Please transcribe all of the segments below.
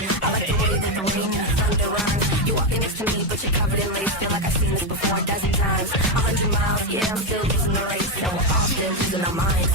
I like the way that the rain and the thunder rhymes. You walking next to me, but you're covered in lace. Feel like I've seen this before a dozen times. 100 miles, yeah, I'm still losing the race. And we're all still losing our minds.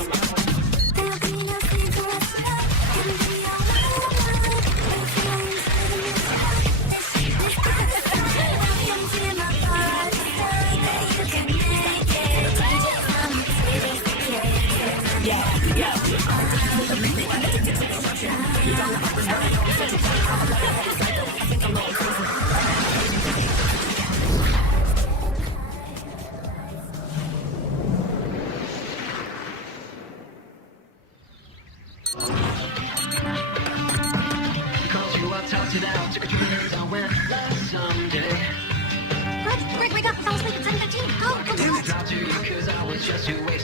Greg, wake up! I fell asleep at 7:15. Go, Damn it!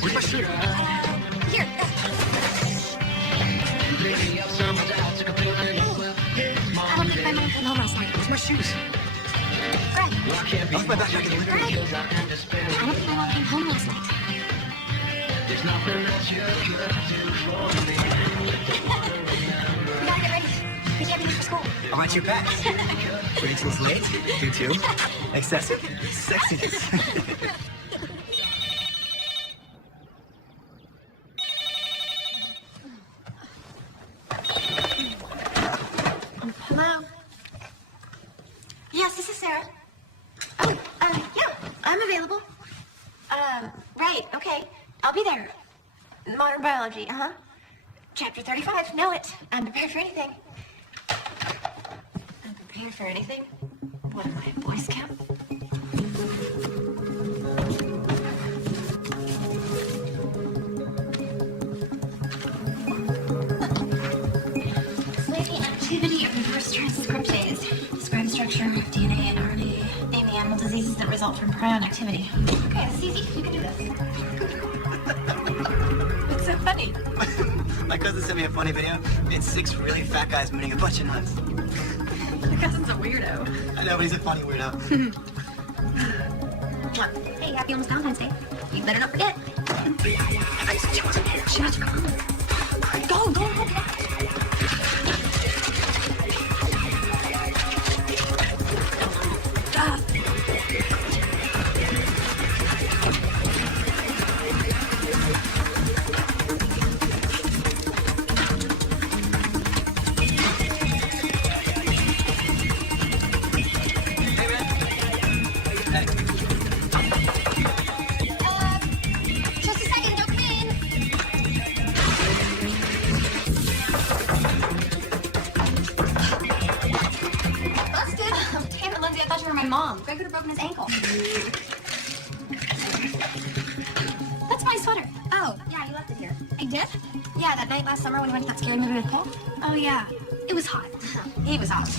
Where's my shoe? Here. I don't think my mom came home last night. Where's my shoes? Greg. I left my backpack in the living room. Greg. I don't think my mom came home last night. There's nothing that you could do for me. We gotta get ready. We can't be late for school. I'll write you back. Rachel's late. You too. Excessive. Sexiness. Hello? Yes, this is Sarah. Oh, yeah, I'm available. Right, okay. I'll be there. Modern biology, Chapter 35, know it. I'm prepared for anything. I'm prepared for anything? What am I, Boy Scout? Study activity of reverse transcriptase. Describe the structure of DNA and RNA. Name the animal diseases that result from prion activity. Okay, this is easy. You can do this. What's so funny? My cousin sent me a funny video. It's 6 really fat guys winning a bunch of nuts. Your cousin's a weirdo. I know, but he's a funny weirdo. Hey, happy almost Valentine's Day. You better not forget. She wasn't here. She has to go. Go. Just a second, don't come in. Busted. Oh, damn it, Lindsay, I thought you were my mom. Greg would have broken his ankle. That's my sweater. Oh, yeah, you left it here. I did? Yeah, that night last summer when we went to that scary movie with Cole. Oh, yeah. It was hot. He was hot.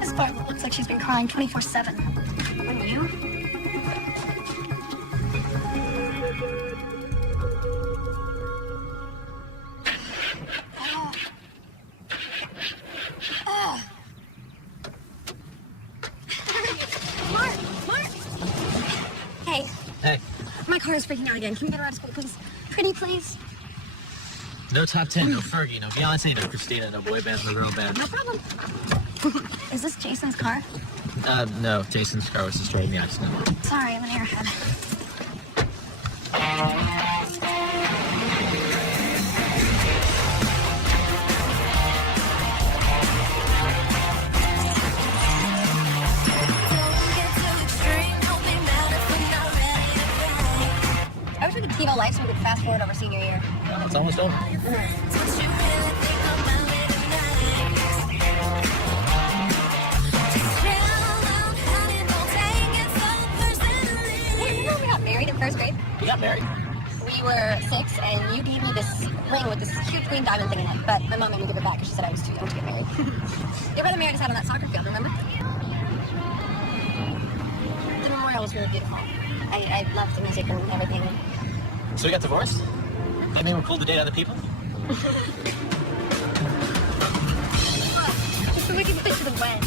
This Barbara looks like she's been crying 24/7. Wouldn't you? Mark! Hey, Hey, my car is freaking out again. Can we get her out of school, please? Pretty, please. no top 10, no Fergie, no Beyonce, no Christina, no boy bands, no girl bands. No problem. Is this Jason's car? No, Jason's car was destroyed in the accident. Sorry, I'm an airhead. I wish we could keep all life so we could fast forward over senior year. Well, it's almost over. Hey, remember when we got married in first grade? We got married. We were 6, and you gave me this ring with this cute green diamond thing in it, but my mom made me give it back because she said I was too young to get married. Your brother married us out on that soccer field, remember? The memorial was really beautiful. I loved the music and everything. So we got divorced? I mean, we're cool to date other people? Just so we can fit to the wedding.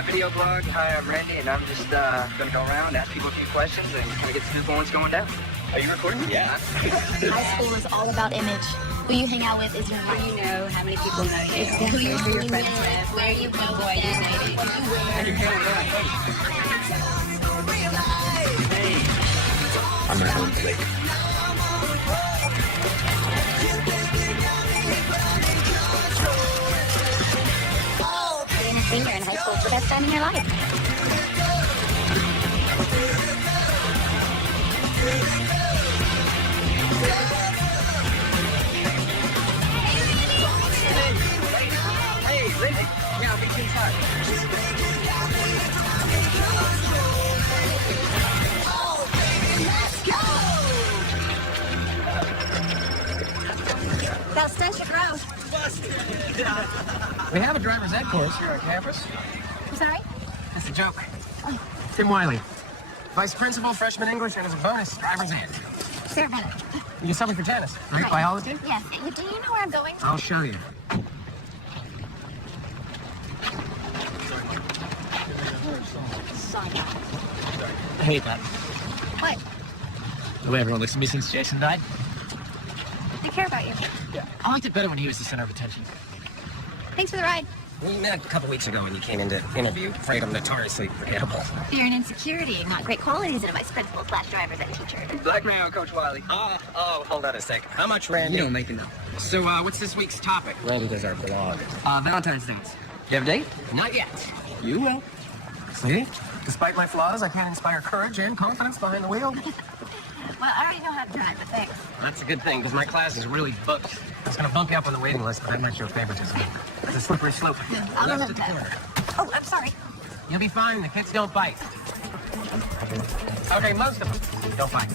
my video blog. Hi, I'm Randy, and I'm just gonna go around, ask people a few questions, and kind of get scoop on what's going down. Are you recording? Yeah. High school is all about image. Who you hang out with is your Who you know, how many people know you, who who you're you're friends with, where you go, what you dating, what you wear. And you're feeling that. I'm at home today. being a senior in high school is the best time in your life. Hey, Lindy. Yeah, I'll meet you inside. That stench of growth. We have a driver's ed course here at campus. I'm sorry? That's a joke. Tim Wiley, vice principal, freshman English, and as a bonus, driver's ed. Sarah Bennett. You get something for tennis, right? Right. Biology? Yes. Do you know where I'm going? I'll show you. I hate that. What? The way everyone looks at me since Jason died. I care about you. I liked it better when he was the center of attention. Thanks for the ride. We met a couple weeks ago when you came in to interview. Afraid I'm notoriously forgettable. Fear and insecurity, not great qualities in a vice principal / driver's ed teacher. Black man, Coach Wiley. Hold on a sec. How much, Randy? You don't make it know. So, what's this week's topic? Randy does our blog. Valentine's Day. You have a date? Not yet. You will. See? Despite my flaws, I can inspire courage and confidence behind the wheel. Well, I already know how to drive, but thanks. That's a good thing, because my class is really booked. It's going to bump you up on the waiting list, but that might show favoritism. It's a slippery slope. I'll Left remember at the that. corner. Oh, I'm sorry. You'll be fine. The kids don't bite. Okay, most of them don't bite.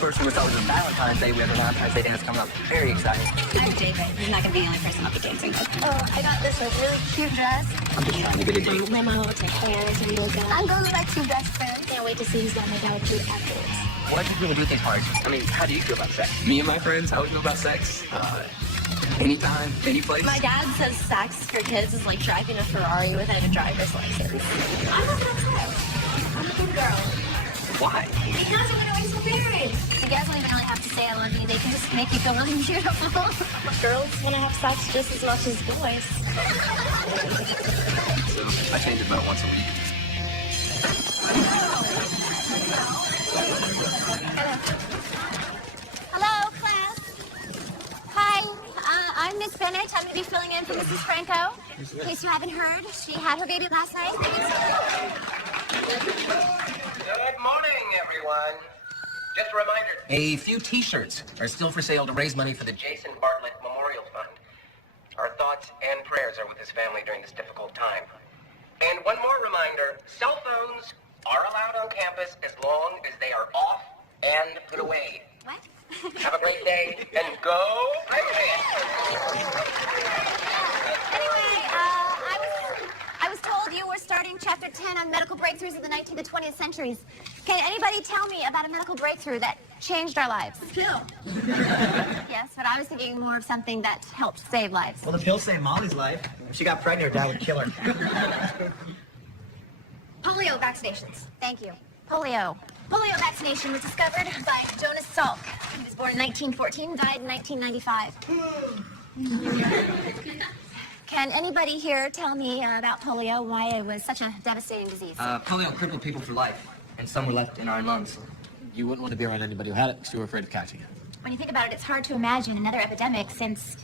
Person was always a Valentine's Day. We have a Valentine's Day dance coming up. Very exciting. I'm David. He's not gonna be the only person I'll be dancing with. Oh, I got this really cute dress. I'm just trying to get a date. Limo to Paris and we'll go. I'm going to my cute dress friend. Can't wait to see who's gonna make out with you afterwards. What do you really do at these parties? I mean, how do you feel about sex? Me and my friends, how we feel about sex? Anytime, any place. My dad says sex for kids is like driving a Ferrari without a driver's license. I'm not gonna try. I'm a good girl. Why? Because I'm gonna waste my parents. You guys don't even really have to say I love you. They can just make you feel really beautiful. Girls wanna have sex just as much as boys. I change it about once a week. Hello, class. Hi, I'm Miss Bennett. I'm going to be filling in for Mrs. Franco. In case you haven't heard, she had her baby last night. Good morning, everyone. Just a reminder, a few T-shirts are still for sale to raise money for the Jason Bartlett Memorial Fund. Our thoughts and prayers are with his family during this difficult time. And one more reminder, cell phones are allowed on campus as long as they are off and put away. What? Have a great day and go Irish! Anyway, I was told you were starting chapter 10 on medical breakthroughs of the 19th and 20th centuries. Can anybody tell me about a medical breakthrough that changed our lives? Pill. Yes, but I was thinking more of something that helped save lives. Well, the pill saved Molly's life. If she got pregnant, her dad would kill her. Polio vaccinations. Thank you. Polio. Polio vaccination was discovered by Jonas Salk. He was born in 1914, died in 1995. Can anybody here tell me about polio, why it was such a devastating disease? Polio crippled people for life, and some were left in iron lungs. You wouldn't want to be around anybody who had it because you were afraid of catching it. When you think about it, it's hard to imagine another epidemic since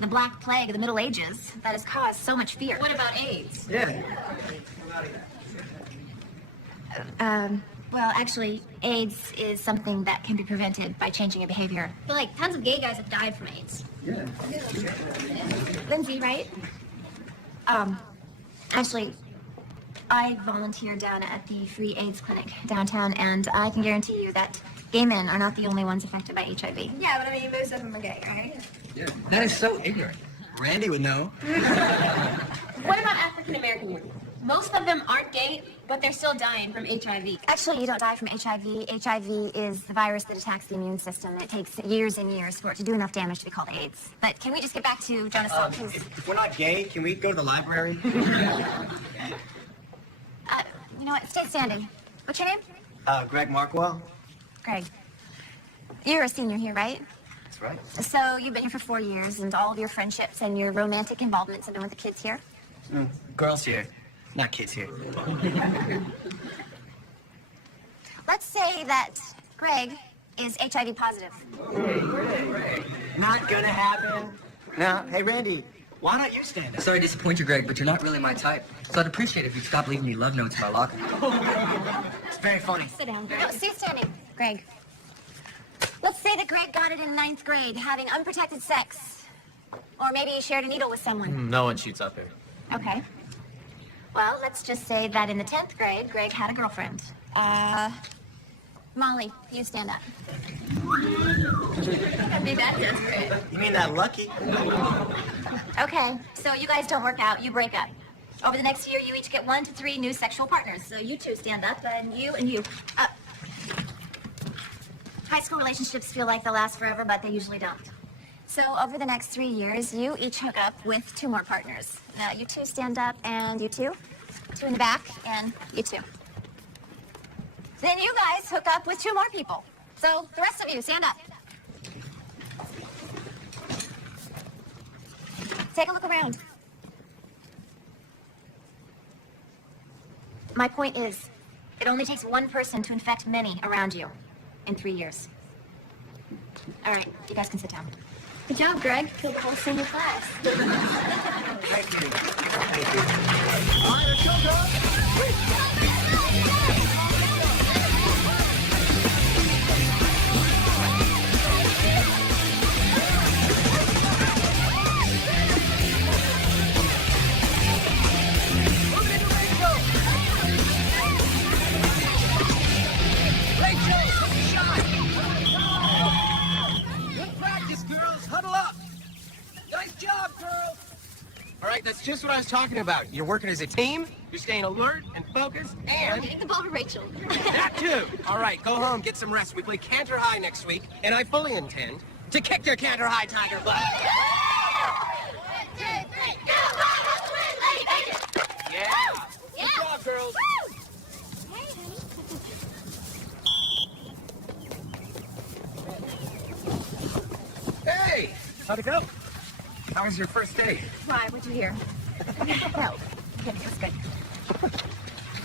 the Black Plague of the Middle Ages that has caused so much fear. What about AIDS? Yeah. Well, actually, AIDS is something that can be prevented by changing your behavior. I feel like tons of gay guys have died from AIDS. Yeah. Lindsay, right? Actually, I volunteer down at the free AIDS clinic downtown, and I can guarantee you that gay men are not the only ones affected by HIV. Yeah, but I mean, most of them are gay, right? Yeah. That is so ignorant. Randy would know. What about African American women? Most of them aren't gay, But they're still dying from HIV. Actually, you don't die from HIV. HIV is the virus that attacks the immune system. It takes years and years for it to do enough damage to be called AIDS. But can we just get back to Jonas Salk, please? If we're not gay, can we go to the library? You know what? Stay standing. What's your name? Greg Markwell. Greg. You're a senior here, right? That's right. So you've been here for 4 years, and all of your friendships and your romantic involvements have been with the kids here? Girls here, not kids here. Let's say that Greg is HIV positive. Not gonna happen. No. Hey, Randy, why don't you stand up? Sorry to disappoint you, Greg, but you're not really my type. So I'd appreciate it if you'd stop leaving me love notes in my locker. It's very funny. Sit down, Greg. No, stay standing, Greg. Let's say that Greg got it in 9th grade, having unprotected sex. Or maybe he shared a needle with someone. No one shoots up here. Okay. Well, let's just say that in the 10th grade, Greg had a girlfriend. Molly, you stand up. Maybe that does great. You mean that lucky? Okay, so you guys don't work out, you break up. Over the next year, you each get 1 to 3 new sexual partners. So you two stand up, and you. High school relationships feel like they'll last forever, but they usually don't. So over the next 3 years, you each hook up with 2 more partners. Now, you two stand up, and you two. 2 in the back, and you two. Then you guys hook up with 2 more people. So the rest of you, stand up. Take a look around. My point is, it only takes 1 person to infect many around you in 3 years. All right, you guys can sit down. Good job, Greg. Feel the whole senior class. All right, that's just what I was talking about. You're working as a team, you're staying alert and focused, and Getting the ball to Rachel. that too. All right, go home, get some rest. We play Cantor High next week, and I fully intend to kick your Cantor High Tiger butt. Yeah. Good job, girls. Hey, how'd it go? How was your first date? Why? What'd you hear? No, it's good.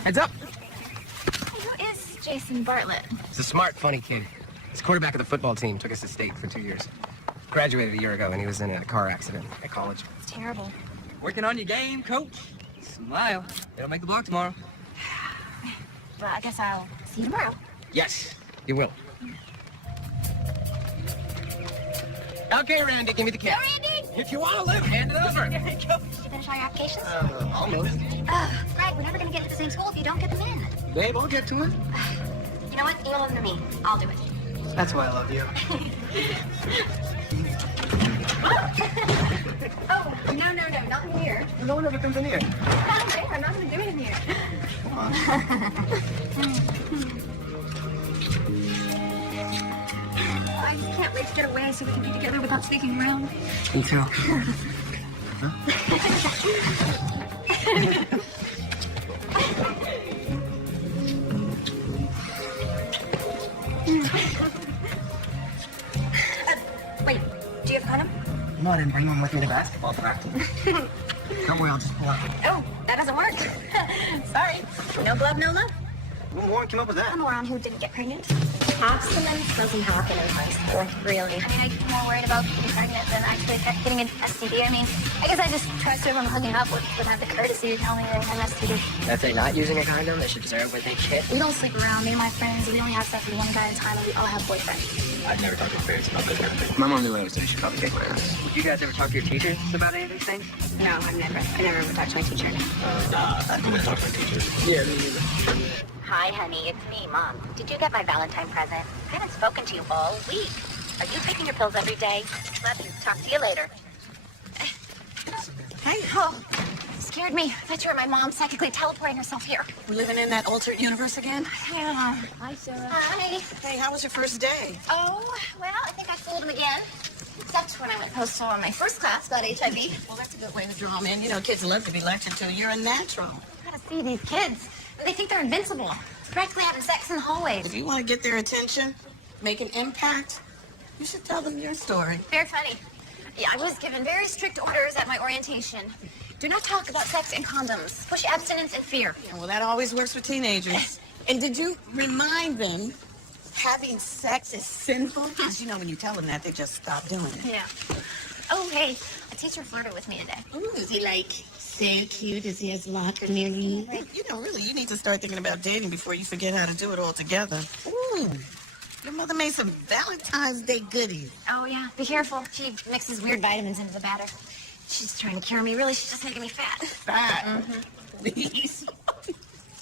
Heads up. Who is Jason Bartlett? He's a smart, funny kid. He's quarterback of the football team. Took us to state for 2 years. Graduated a year ago, and he was in a car accident at college. It's terrible. Working on your game, coach. Smile. It'll make the block tomorrow. Well, I guess I'll see you tomorrow. Yes, you will. Okay, Randy, give me the kid. Randy! If you want to live, hand it over. Did you finish all your applications? Almost. Greg, we're never going to get into the same school if you don't get them in. Babe, I'll get to it. You know what? Email them to me. I'll do it. That's why I love you. Oh, no, not in here. No one ever comes in here. I'm not going to do it in here. Come on. I just can't wait to get away so we can be together without sneaking around. Me too. Wait, do you have a condom? No, I didn't bring one with me to basketball practice. Don't worry, I'll just pull out. Oh, that doesn't work. Sorry. No glove, no love. What more came up with that? I'm around who didn't get pregnant. Abstinence doesn't happen in high school, really. I mean, I'm more worried about getting pregnant than actually getting an STD. I mean, I guess I just trust everyone hooking up would have the courtesy to tell me they have an STD. If they're not using a condom, they should deserve what they get. We don't sleep around. Me and my friends, we only have sex with one guy at a time, and we all have boyfriends. I've never talked to my parents about this kind of thing. My mom knew what I was doing. She'd probably take my ass. Did you guys ever talk to your teachers about any of these things? No, I never ever talked to my teacher. I'm gonna talk to my teacher. Yeah, me neither. Hi, honey. It's me, Mom. Did you get my Valentine present? I haven't spoken to you all week. Are you taking your pills every day? Love you. Talk to you later. Hey, oh, excuse scared me. I thought you were my mom psychically teleporting herself here. We're living in that altered universe again? Yeah. Hi, Sarah. Hi. Hey, how was your first day? Oh, well, I think I fooled him again. Except when I went postal on my first class about HIV. Well, that's a good way to draw them in. You know, kids love to be lectured to. You're a natural. I gotta see these kids. They think they're invincible. Practically having sex in the hallways. If you want to get their attention, make an impact, you should tell them your story. Very funny. Yeah, I was given very strict orders at my orientation. Do not talk about sex and condoms. Push abstinence and fear. Well, that always works with teenagers. And did you remind them having sex is sinful? Because, you know, when you tell them that, they just stop doing it. Yeah. Oh, hey, a teacher flirted with me today. Ooh, is he, like, so cute? Does he have locker near you? You know, really, you need to start thinking about dating before you forget how to do it all together. Ooh, your mother made some Valentine's Day goodies. Oh, yeah. Be careful. She mixes weird vitamins into the batter. She's trying to cure me. Really, she's just making me fat. Fat? Mm-hmm. Please.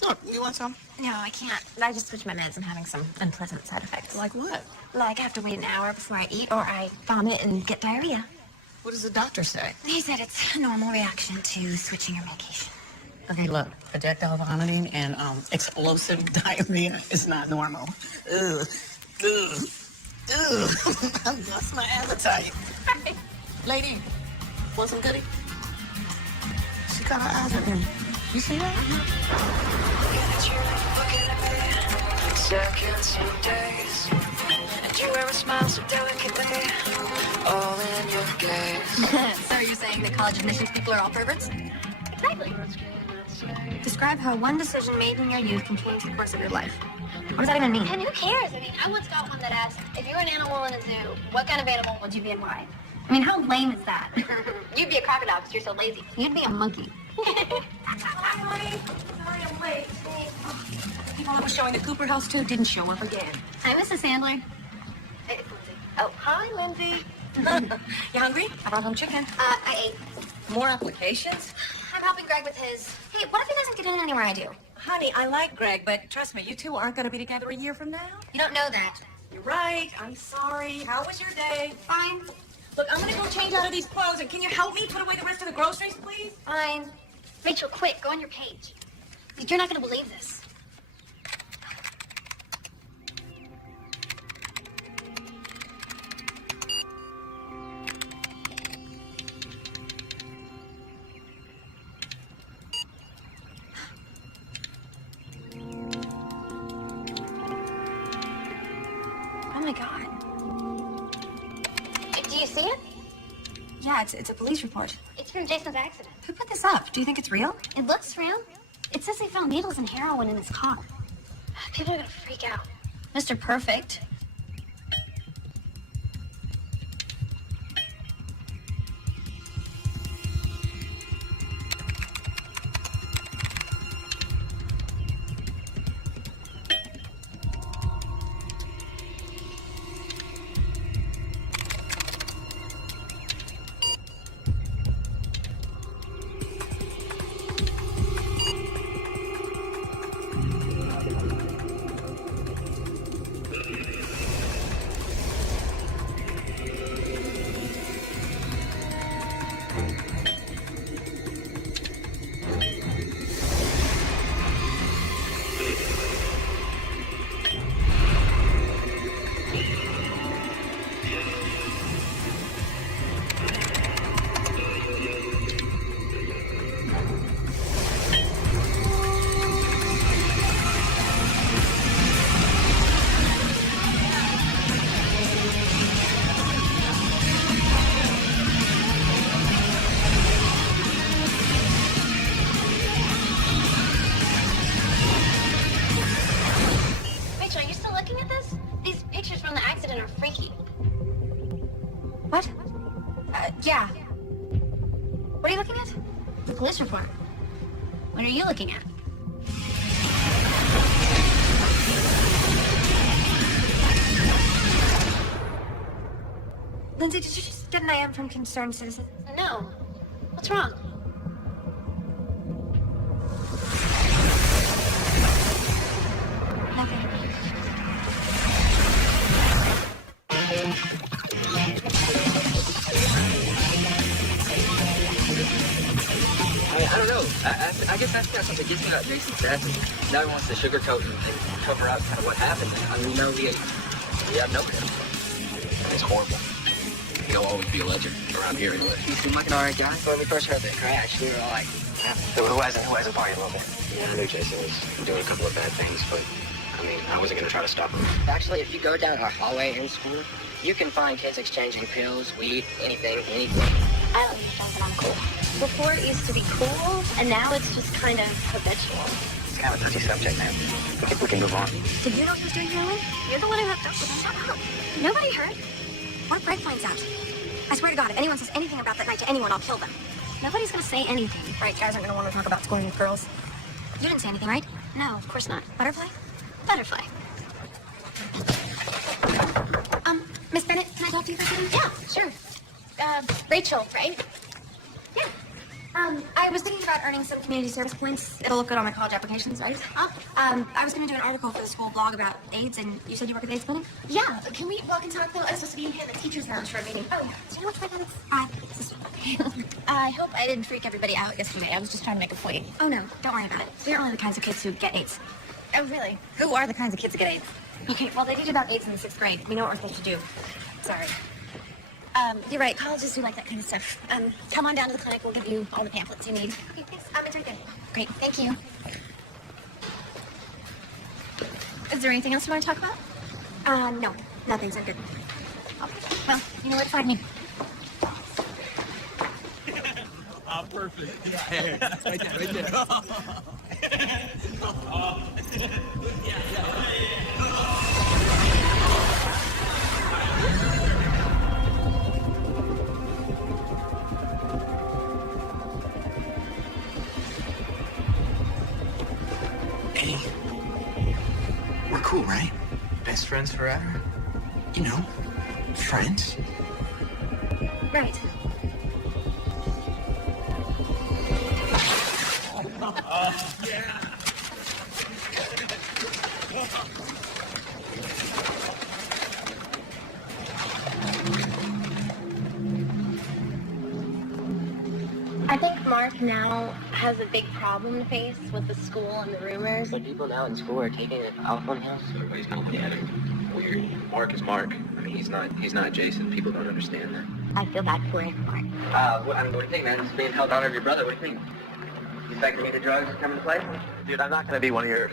Look, you want some? No, I can't. I just switched my meds. I'm having some unpleasant side effects. Like what? Like I have to wait an hour before I eat or I vomit and get diarrhea. What does the doctor say? He said it's a normal reaction to switching your medication. Okay, look, projectile vomiting and explosive diarrhea is not normal. Ugh. Ugh. Ugh. That's my appetite. Lady, want some goodie? She got her eyes at me. You see that? Seconds and days, and you wear a smile so delicately, all in your gaze. So you're saying that college admissions people are all perverts? Exactly. Describe how one decision made in your youth can change the course of your life. What does that even mean? And who cares? I mean, I once got one that asked, if you were an animal in a zoo, what kind of animal would you be and why? I mean, how lame is that? You'd be a crocodile because you're so lazy. You'd be a monkey. Sorry, I'm late. People that was showing the Cooper House too didn't show up again. Hi, Mrs. Sandler. Hey, it's Lindsay. Oh, hi, Lindsay. You hungry? I brought home chicken. I ate. More applications? I'm helping Greg with his. Hey, what if he doesn't get in anywhere I do? Honey, I like Greg, but trust me, you two aren't going to be together a year from now. You don't know that. You're right. I'm sorry. How was your day? Fine. Look, I'm going to go change out of these clothes, and can you help me put away the rest of the groceries, please? Fine. Rachel, quick, go on your page. You're not going to believe this. Oh my God. Do you see it? Yeah, it's a police report. It's from Jason's accident. Who put this up? Do you think it's real? It looks real. It says they found needles and heroin in his car. People are gonna freak out. Mr. Perfect. Rachel, are you still looking at this? These pictures from the accident are freaky. What? Yeah. What are you looking at? The police report. What are you looking at? Lindsay, did you just get an IM from Concerned Citizen? No. What's wrong? Nothing. Yeah, I don't know. I guess that's got something against me about Jason's dad. Now he wants to sugarcoat and cover up kind of what happened. I mean, no, we have no him. It's horrible. He'll always be a legend around here anyway. He seemed like an alright guy. So when we first heard the crash, we were all like, Who hasn't partied a little bit? Yeah, I knew Jason was doing a couple of bad things, but I mean, I wasn't gonna try to stop him. actually, if you go down our hallway in school, you can find kids exchanging pills, weed, anything. I don't understand that I'm cool. Before it used to be cool, and now it's just kind of habitual. It's kind of a touchy subject, man. I think we can move on. Did you know he was doing heroin? You're the one who had to shut up. Nobody heard. What if Greg finds out? I swear to God, if anyone says anything about that night to anyone, I'll kill them. Nobody's gonna say anything. Right, guys aren't gonna want to talk about scoring with girls. You didn't say anything, right? No, of course not. Butterfly? Butterfly. Miss Bennett, can I talk to you for a second? Yeah, sure. Rachel, right? Yeah. I was thinking about earning some community service points. It'll look good on my college applications, right? I was going to do an article for the school blog about AIDS, and you said you work at the AIDS clinic? Yeah. Can we walk and talk though? I was supposed to be in here in the teacher's lounge for a meeting. Oh, do you know which way that is? I hope I didn't freak everybody out yesterday. I was just trying to make a point. Oh, no, don't worry about it. They're only the kinds of kids who get AIDS. Oh, really? Who are the kinds of kids who get AIDS? Okay, well, they teach about AIDS in the 6th grade. We know what we're supposed to do. Sorry. You're right. Colleges do like that kind of stuff. Come on down to the clinic. We'll give you all the pamphlets you need. Okay, thanks. It's right there. Great. Thank you. Is there anything else you want to talk about? No. Nothing. I'm good. Okay. Well, you know where to find me. Oh, perfect. Yeah, right there. Hey, we're cool, right? Best friends forever? You know, friends. Right. I think Mark now has a big problem to face with the school and the rumors. But people now in school are taking it off on him. Everybody's gonna look at him weird. Mark is Mark. I mean, he's not Jason. People don't understand that. I feel bad for him, Mark. What do you think, man? This is being held honor of your brother. What do you think? You expecting me to drugs come into play? Dude, I'm not gonna be one of your...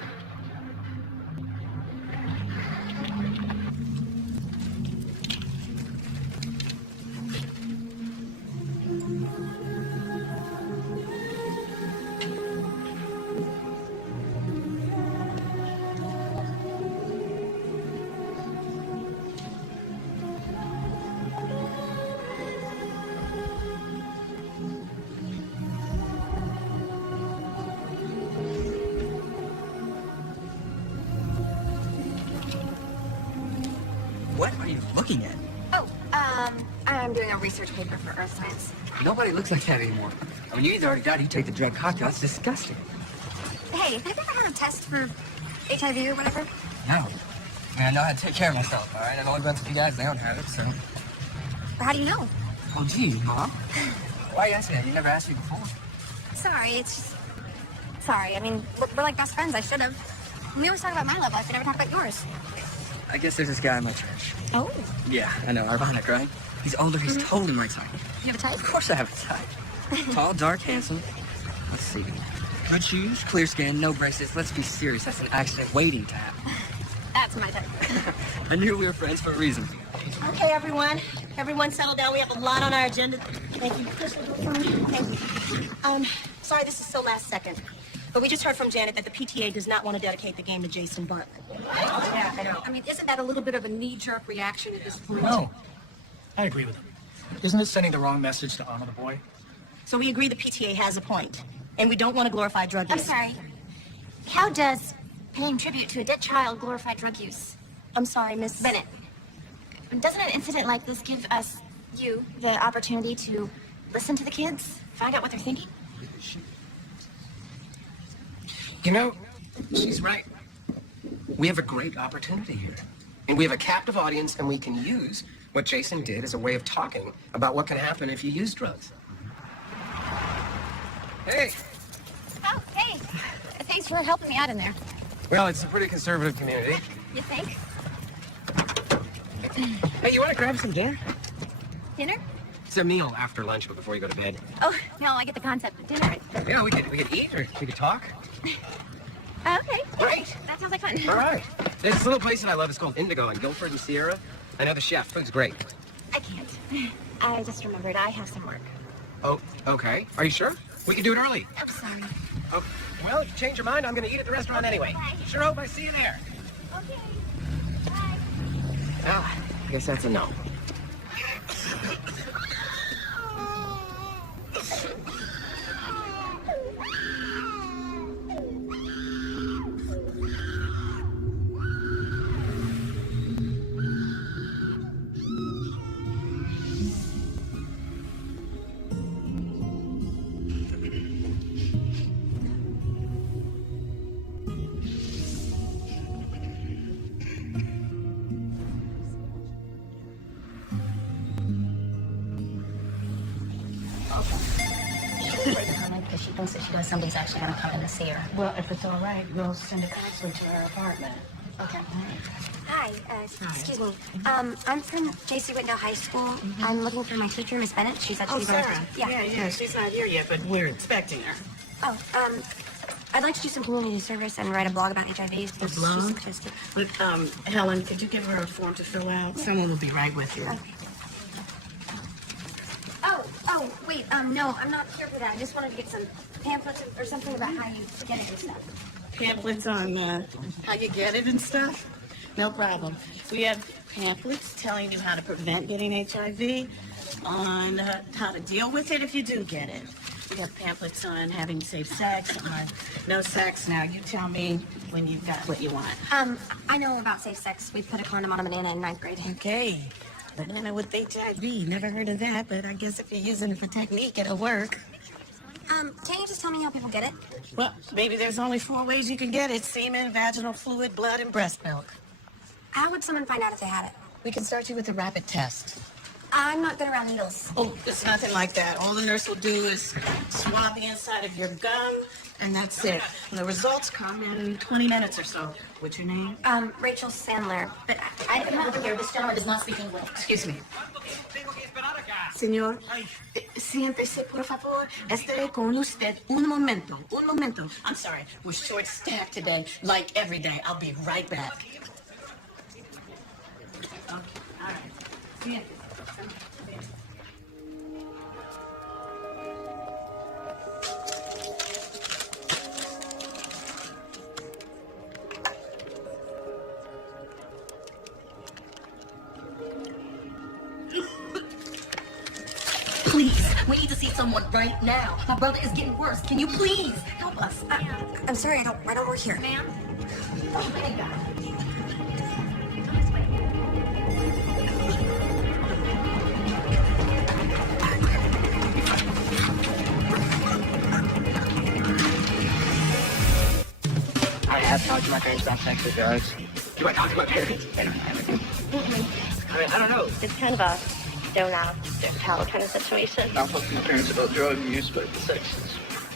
What are you looking at? Oh, I'm doing a research paper for Earth Science. Nobody looks like that anymore. I mean, you either already died or you take the drug cocktail. That's disgusting. Hey, have you ever had a test for HIV or whatever? No. I mean, I know how to take care of myself, all right? I've only been to a few guys, they don't have it, so... How do you know? Oh, gee, Mom. Why are you asking? Have you never asked me before? Sorry, it's just... Sorry, I mean, we're like best friends. I should have. We always talk about my love life. We never talk about yours. I guess there's this guy in my church. Oh. Yeah, I know, ironic, right? He's older, he's totally my type. You have a type? Of course I have a type. Tall, dark, handsome. Let's see. Good shoes, clear skin, no braces. Let's be serious. That's an accident waiting to happen. That's my type. I knew we were friends for a reason. Okay, everyone. Everyone settle down. We have a lot on our agenda. Thank you. Thank you. Sorry, this is so last second. But we just heard from Janet that the PTA does not want to dedicate the game to Jason Bartlett. Yeah, I know. I mean, isn't that a little bit of a knee-jerk reaction at this point? No, I agree with him. Isn't it sending the wrong message to honor the boy? So we agree the PTA has a point, and we don't want to glorify drug I'm use. sorry. How does paying tribute to a dead child glorify drug use? I'm sorry, Miss Bennett. Doesn't an incident like this give us, you, the opportunity to listen to the kids, find out what they're thinking? You know, she's right. We have a great opportunity here. And we have a captive audience, and we can use what Jason did as a way of talking about what can happen if you use drugs. Hey. Oh, hey. Thanks for helping me out in there. Well, it's a pretty conservative community. You think? Hey, you want to grab some dinner? Dinner? It's a meal after lunch, but before you go to bed. Oh, no, I get the concept of dinner. Yeah, we could eat or we could talk. Okay. Great. That sounds like fun. All right. There's this little place that I love. It's called Indigo in Guilford and Sierra. I know the chef. Food's great. I can't. I just remembered I have some work. Oh, okay. Are you sure? We can do it early. I'm sorry. Oh, well, if you change your mind, I'm going to eat at the restaurant anyway. Bye. Sure hope I see you there. Okay. Bye. Well, I guess that's a no. Because she thinks that she does, somebody's actually going to come in to see her. Well, if it's all right, we'll send a counselor to her apartment. Okay. Hi, excuse me. I'm from J.C. Whitendale High School. I'm looking for my teacher, Miss Bennett. She said Oh, she's going Sarah. to... Yeah, she's not here yet, but we're expecting her. Oh, I'd like to do some community service and write a blog about HIV. A blog? But, Helen, could you give her a form to fill out? Someone will be right with you. Oh, wait, no, I'm not here for that. I just wanted to get some pamphlets or something about how you get it and stuff. Pamphlets on how you get it and stuff? No problem. We have pamphlets telling you how to prevent getting HIV, on how to deal with it if you do get it. We have pamphlets on having safe sex, on no sex. Now, you tell me when you've got what you want. I know about safe sex. We put a condom on a banana in 9th grade. Okay. Banana with HIV. Never heard of that, but I guess if you're using it for technique, it'll work. Can't you just tell me how people get it? Well, maybe there's only 4 ways you can get it. Semen, vaginal fluid, blood, and breast milk. How would someone find out if they had it? We can start you with a rapid test. I'm not good around needles. Oh, it's nothing like that. All the nurse will do is swab the inside of your gum, and that's it. And the results come in 20 minutes or so. What's your name? Rachel Sandler. But I Come over here. This gentleman does not speak English. Excuse me. Señor, siéntese, por favor. Estaré con usted un momento. Un momento. I'm sorry. We're short-staffed today, like every day. I'll be right back. Okay, all right. Siéntese. Please, we need to see someone right now. My brother is getting worse. Can you please help us? I'm sorry, I don't work here. Ma'am? I have talked to my parents about sex with drugs. Do I talk to my parents? I mean, I don't know. It's kind of a don't out, don't tell kind of situation. I'll talk to my parents about drug use, but sex is...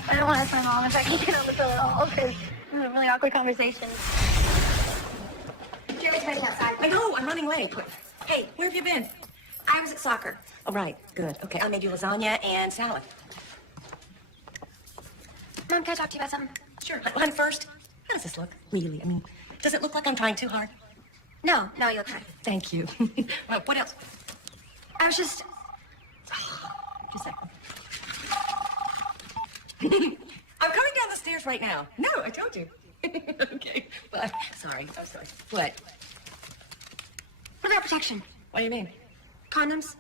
I don't want to ask my mom if I can get on the pill at all, because this is a really awkward conversation. Jerry's waiting outside. I know, I'm running late. Hey, where have you been? I was at soccer. Oh, right, good. Okay, I made you lasagna and salad. Mom, can I talk to you about something? Sure. Len, first, how does this look? Really? I mean, does it look like I'm trying too hard? No, you look fine. Thank you. Well, what else? I was just... Just a second. I'm coming down the stairs right now. No, I told you. Okay. Well, sorry. I'm sorry. What? What about protection? What do you mean? Condoms?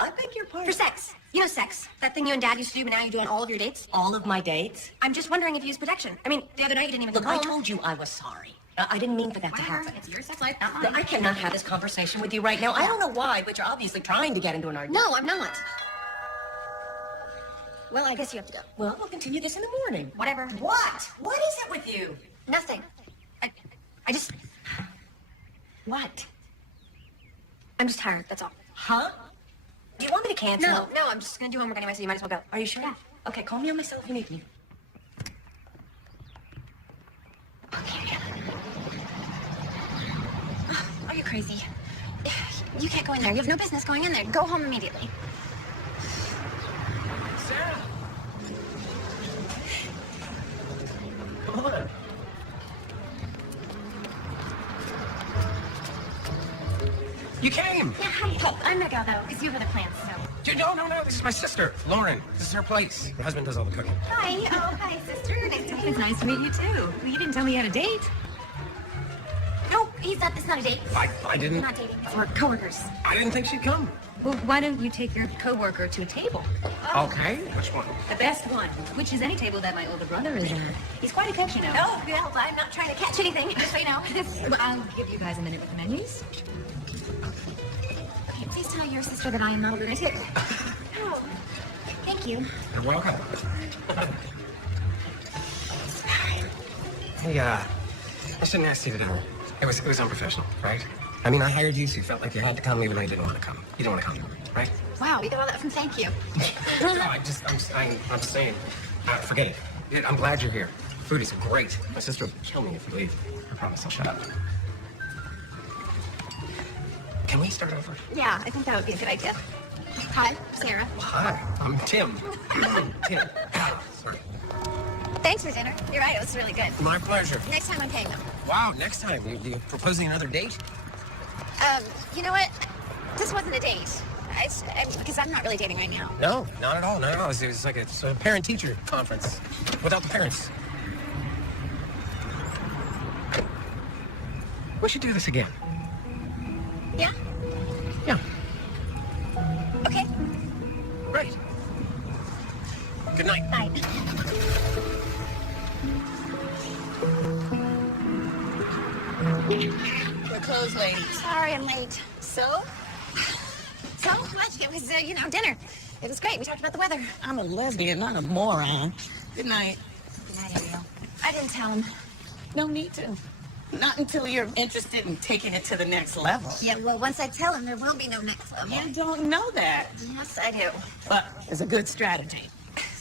I beg your pardon. For sex. You know sex. That thing you and Dad used to do, but now you do on all of your dates. All of my dates? I'm just wondering if you use protection. I mean, the other night you didn't even Look, come I home. told you I was sorry. I didn't mean for that to Whatever. happen. It's your sex life, not mine. Look, I cannot have this conversation with you right now. I don't know why, but you're obviously trying to get into an argument. No, I'm not. Well, I guess you have to go. Well, we'll continue this in the morning. Whatever. What? What is it with you? Nothing. I just... What? I'm just tired, that's all. Huh? Do you want me to cancel? No, I'm just gonna do homework anyway, so you might as well go. Are you sure? Yeah. Okay, call me on my cell if you need me. Are you crazy? You can't go in there. You have no business going in there. Go home immediately. Sarah! Come on. You came! Yeah, hi. Hey, I'm gonna go though, because you have other plans, so. No, this is my sister, Lauren. This is her place. Her husband does all the cooking. Hi. Oh, hi, sister. Nice to meet you. It's nice to meet you too. You didn't tell me you had a date. No, it's not a date. I We're didn't. not dating. We're coworkers. I didn't think she'd come. Well, why don't you take your coworker to a table? Okay, which one? The best one, which is any table that my older brother is at. He's quite a cook, you know. Oh, well, I'm not trying to catch anything, just so you know. Well, I'll give you guys a minute with the menus. Okay, please tell your sister that I am not a lunatic. Oh, thank you. You're welcome. Hey, I shouldn't ask you to dinner. It was unprofessional, right? I mean, I hired you, so you felt like you had to come even though you didn't want to come. You don't want to come, right? Wow, you got all that from thank you. No, I'm just saying, forget it. I'm glad you're here. Food is great. My sister will kill me if you leave. I promise I'll shut up. Can we start over? Yeah, I think that would be a good idea. Hi, Sarah. Hi, I'm Tim. Tim. Sorry. Thanks for dinner. You're right, it was really good. My pleasure. Next time I'm paying them. Wow, next time, you proposing another date? You know what? This wasn't a date. Because I'm not really dating right now. No, not at all, not at all. It was like a parent-teacher conference without the parents. We should do this again. Yeah? Yeah. Okay. Right. Good night. Night. We're closed, lady. Sorry I'm late. So what? It was, dinner. It was great. We talked about the weather. I'm a lesbian, not a moron. Good night. Good night, Ariel. I didn't tell him. No need to. Not until you're interested in taking it to the next level. Yeah, well, once I tell him, there will be no next level. You don't know that. Yes, I do. But it's a good strategy.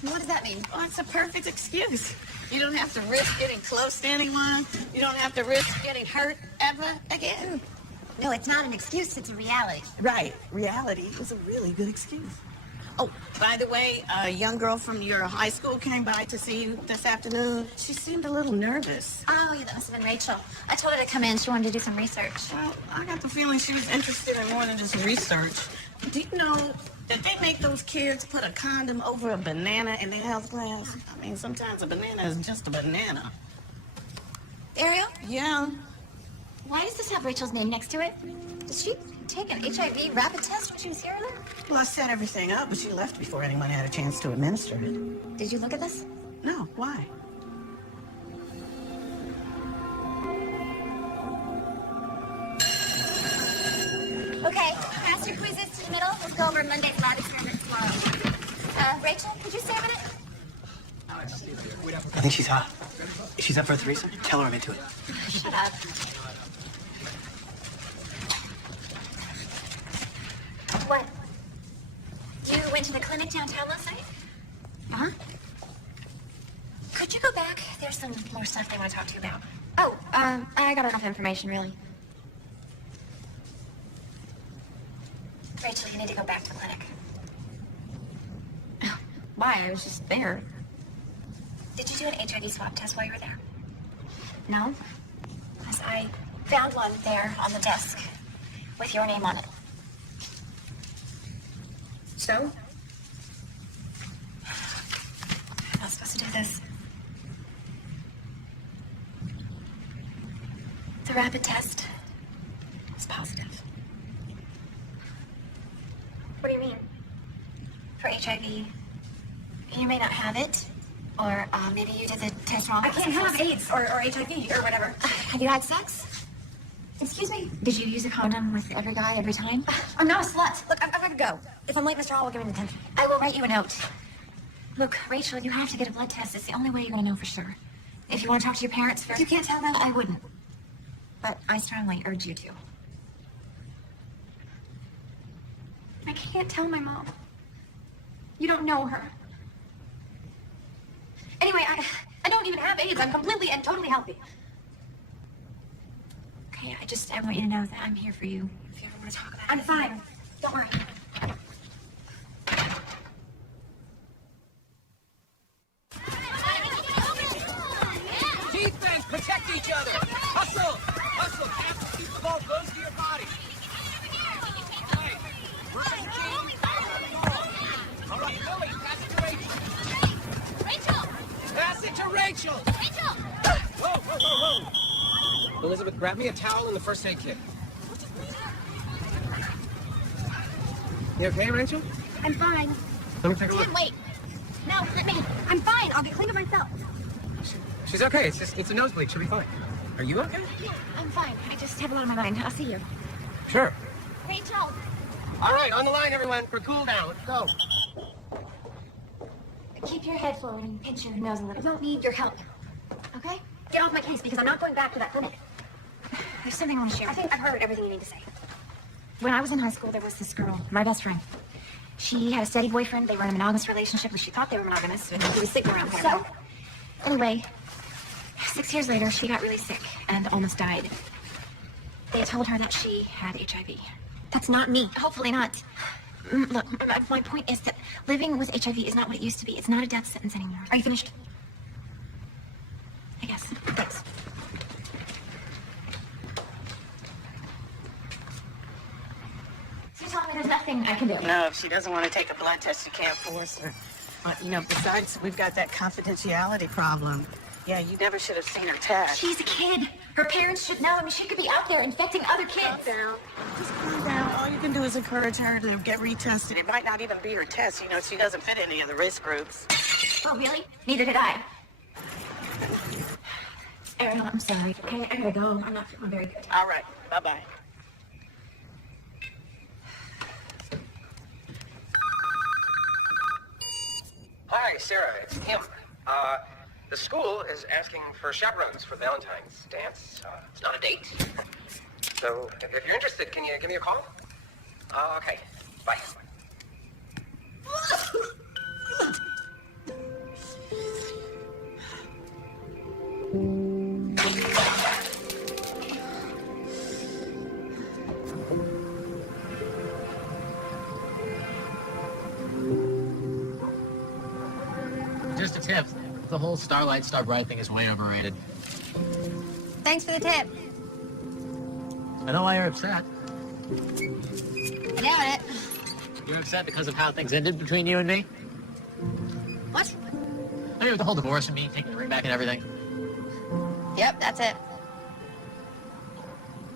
What does that mean? Well, it's a perfect excuse. You don't have to risk getting close to anyone. You don't have to risk getting hurt ever again. No, it's not an excuse. It's a reality. Right. Reality is a really good excuse. Oh, by the way, a young girl from your high school came by to see you this afternoon. She seemed a little nervous. Oh, yeah, that must have been Rachel. I told her to come in. She wanted to do some research. Well, I got the feeling she was interested in more than just research. Do you know that they make those kids put a condom over a banana in their health class? I mean, sometimes a banana is just a banana. Ariel? Yeah. Why does this have Rachel's name next to it? Did she take an HIV rapid test when she was here earlier? Well, I set everything up, but she left before anyone had a chance to administer it. Did you look at this? No, why? Okay, pass your quizzes to the middle. Let's go over Monday's lab experiment tomorrow. Rachel, could you stay a minute? I think she's hot. If she's up for a threesome, tell her I'm into it. Shut up. What? You went to the clinic downtown last night? Uh-huh. Could you go back? There's some more stuff they want to talk to you about. Oh, I got enough information, really. Rachel, you need to go back to the clinic. Why? I was just there. Did you do an HIV swab test while you were there? No? Because I found one there on the desk with your name on it. So? I'm not supposed to do this. The rapid test was positive. What do you mean? For HIV. You may not have it, or maybe you did the test wrong. I can't have AIDS or HIV or whatever. Have you had sex? Excuse me? Did you use a condom with every guy every time? I'm not a slut. Look, I'm gonna go. If I'm late, Mr. Hall will give me detention. I will write you a note. Look, Rachel, you have to get a blood test. It's the only way you're gonna know for sure. If you want to talk to your parents first, You can't tell them. I wouldn't. But I strongly urge you to. I can't tell my mom. You don't know her. AIDS. I'm completely and totally healthy. Okay, I want you to know that I'm here for you. If you ever want to talk about it. I'm fine. Don't worry. Defense, protect each other. Hustle, hustle. Keep the ball close to your body. Hey, we're as a team. All right, Lily, pass it to Rachel. Pass it to Rachel. Whoa, whoa, whoa, whoa. Elizabeth, grab me a towel and the first aid kit. You okay, Rachel? I'm fine. Let me take a look. Tim, wait. No, let me. I'm fine. I'll get clean of myself. She's okay. It's a nosebleed. She'll be fine. Are you okay? Yeah, I'm fine. I just have a lot on my mind. I'll see you. Sure. Rachel. All right, on the line, everyone, for cool down. Let's go. Keep your head forward and pinch your nose a little. I don't need your help. Okay? Get off my case because I'm not going back to that clinic. There's something I want to share. I think I've heard everything you need to say. When I was in high school, there was this girl, my best friend. She had a steady boyfriend. They were in a monogamous relationship, but she thought they were monogamous, and he was sick around her. So, anyway, 6 years later, she got really sick and almost died. They told her that she had HIV. That's not me. Hopefully not. Look, my point is that living with HIV is not what it used to be. It's not a death sentence anymore. Are you finished? I guess. Thanks. So you told me there's nothing I can do. No, if she doesn't want to take a blood test, you can't force her. But, besides, we've got that confidentiality problem. Yeah, you never should have seen her test. She's a kid. Her parents should know. I mean, she could be out there infecting other kids. Calm down. Just calm down. All you can do is encourage her to get retested. It might not even be her test. She doesn't fit any of the risk groups. Oh, really? Neither did I. Ariel, I'm sorry. Okay, I gotta go. I'm not feeling very good. All right. Bye-bye. Hi, Sarah. It's Tim. The school is asking for chaperones for Valentine's dance. It's not a date. So, if you're interested, can you give me a call? Okay. Bye. Just a tip. The whole Starlight Starbright thing is way overrated. Thanks for the tip. I know why you're upset. I doubt it. You're upset because of how things ended between you and me? What? I mean, with the whole divorce and me taking the ring back and everything. Yep, that's it.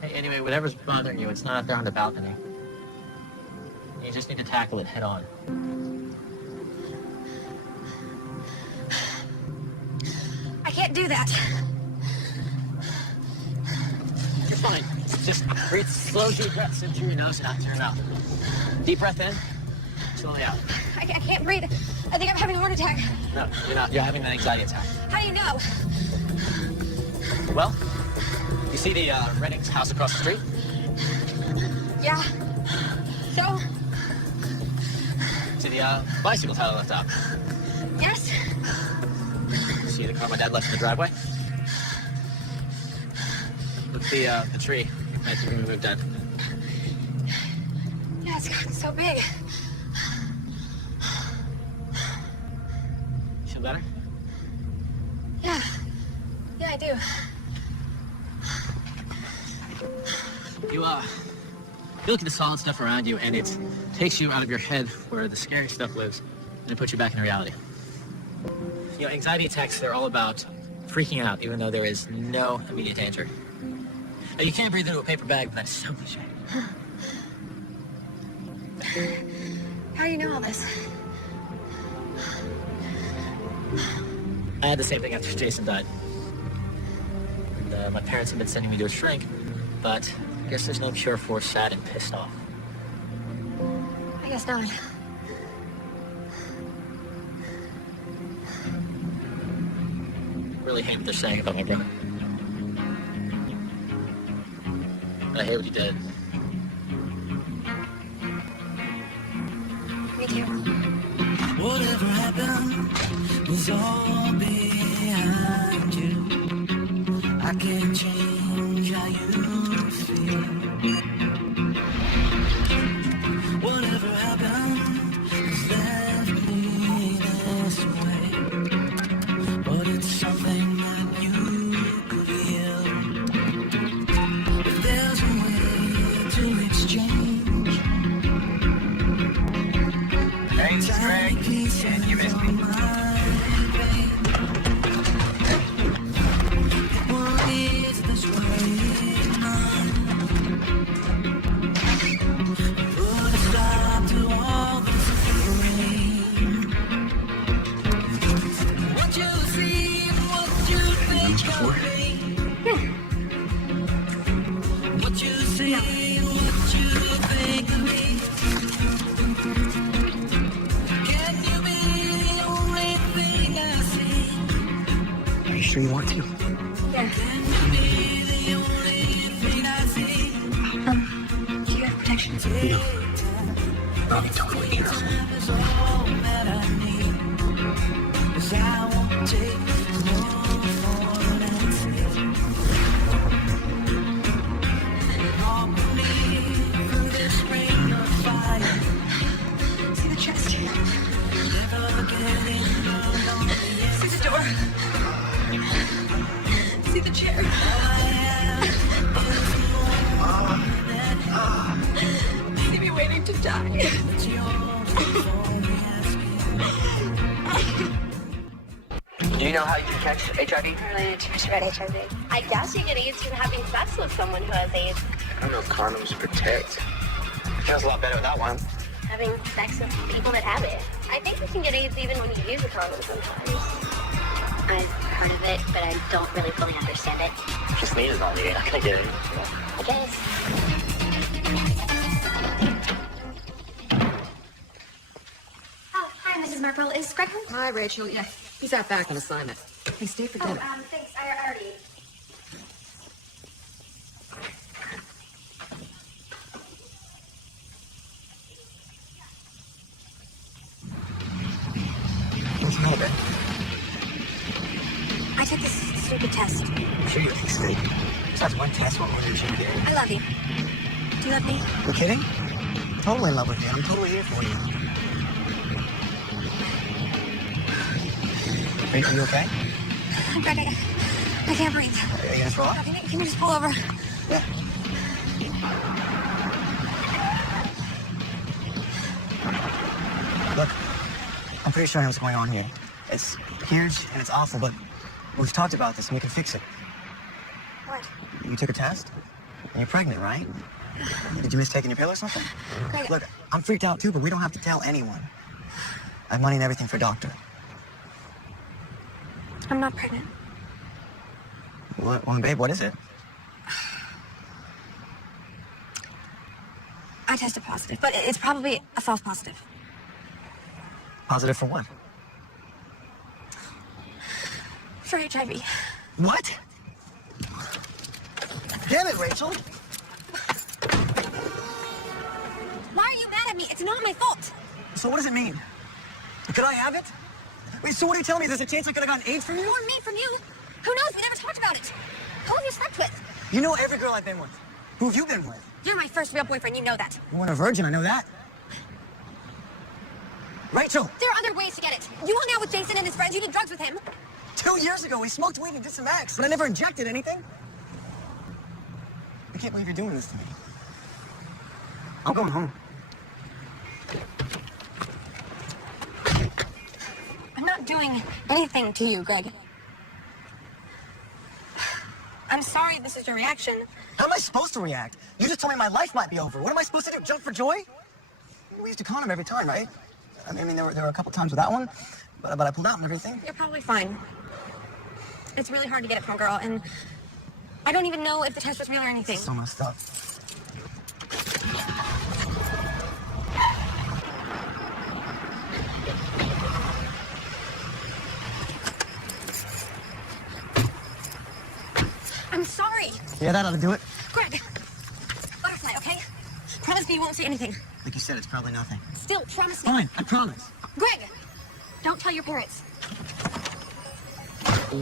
Hey, anyway, whatever's bothering you, it's not out there on the balcony. You just need to tackle it head on. I can't do that. You're fine. Just breathe slow, deep breaths in through your nose and out through your mouth. Deep breath in, slowly out. I can't breathe. I think I'm having a heart attack. No, you're not. You're having an anxiety attack. How do you know? Well, you see the Redding's house across the street? Yeah. So? See the bicycle Tyler left out? Yes. See the car my dad left in the driveway? Look at the tree that we moved in. Yeah, it's gotten so big. Feel better? Yeah. Yeah, I do. You look at the solid stuff around you, and it takes you out of your head where the scary stuff lives, and it puts you back into reality. Anxiety attacks, they're all about freaking out, even though there is no immediate danger. Now, you can't breathe into a paper bag, but that's so cliche. How do you know all this? I had the same thing after Jason died. And, my parents have been sending me to a shrink, but I guess there's no cure for sad and pissed off. I guess not. I really hate what they're saying about my brother. And I hate what he did. Me too. Whatever happened is all behind. behind you. I can't change how you feel. Whatever happened has left me this way. But it's something that you could heal. If there's a way to exchange. Hey, it's Greg. Yeah, you missed me. Are you sure you want to? Yeah. Do you have protection? No. I'll be totally careful. See the chest? See the door? See the chair? See me waiting to die. Do you know how you can catch HIV? Really too much about HIV. I guess you get AIDS from having sex with someone who has AIDS. I don't know if condoms protect. Feels a lot better without one. Having sex with people that have it. I think you can get AIDS even when you use a condom sometimes. I've heard of it, but I don't really fully understand it. Just need it all day. I can get it. I guess. Oh, hi, Mrs. Marple. Is Greg home? Hi, Rachel. Yeah, he's out back on assignment. Hey, stay for dinner. Thanks. I already ate. What's wrong with it? I took this stupid test. I'm sure you're excited. Besides one test, what more did you do? I love you. Do you love me? You kidding? Totally in love with you. I'm totally here for you. Are you okay? Greg, I can't breathe. Are you gonna throw up? Can you just pull over? Yeah. Look, I'm pretty sure I know what's going on here. It's huge and it's awful, but we've talked about this and we can fix it. What? You took a test and you're pregnant, right? Did you miss taking your pill or something? Greg. Look, I'm freaked out too, but we don't have to tell anyone. I have money and everything for a doctor. I'm not pregnant. What? Well, babe, what is it? I tested positive, but it's probably a false positive. Positive for what? For HIV. What? Damn it, Rachel! Why are you mad at me? It's not my fault. So what does it mean? Could I have it? Wait, so what are you telling me? There's a chance I could have gotten AIDS from you? Or me from you? Who knows? We never talked about it. Who have you slept with? You know every girl I've been with. Who have you been with? You're my first real boyfriend. You know that. You weren't a virgin, I know that. Rachel! There are other ways to get it. You hung out with Jason and his friends. You did drugs with him. 2 years ago, we smoked weed and did some acts, but I never injected anything. I can't believe you're doing this to me. I'm going home. I'm not doing anything to you, Greg. I'm sorry this is your reaction. How am I supposed to react? You just told me my life might be over. What am I supposed to do? Jump for joy? We used to condom every time, right? I mean, there were a couple times with that one, but I pulled out and everything. You're probably fine. It's really hard to get it from a girl, and I don't even know if the test was real or anything. So messed up. I'm sorry. Yeah, that ought to do it. Greg, butterfly, okay? Promise me you won't say anything. Like you said, it's probably nothing. Still, promise me. Fine, I promise. Greg, don't tell your parents. I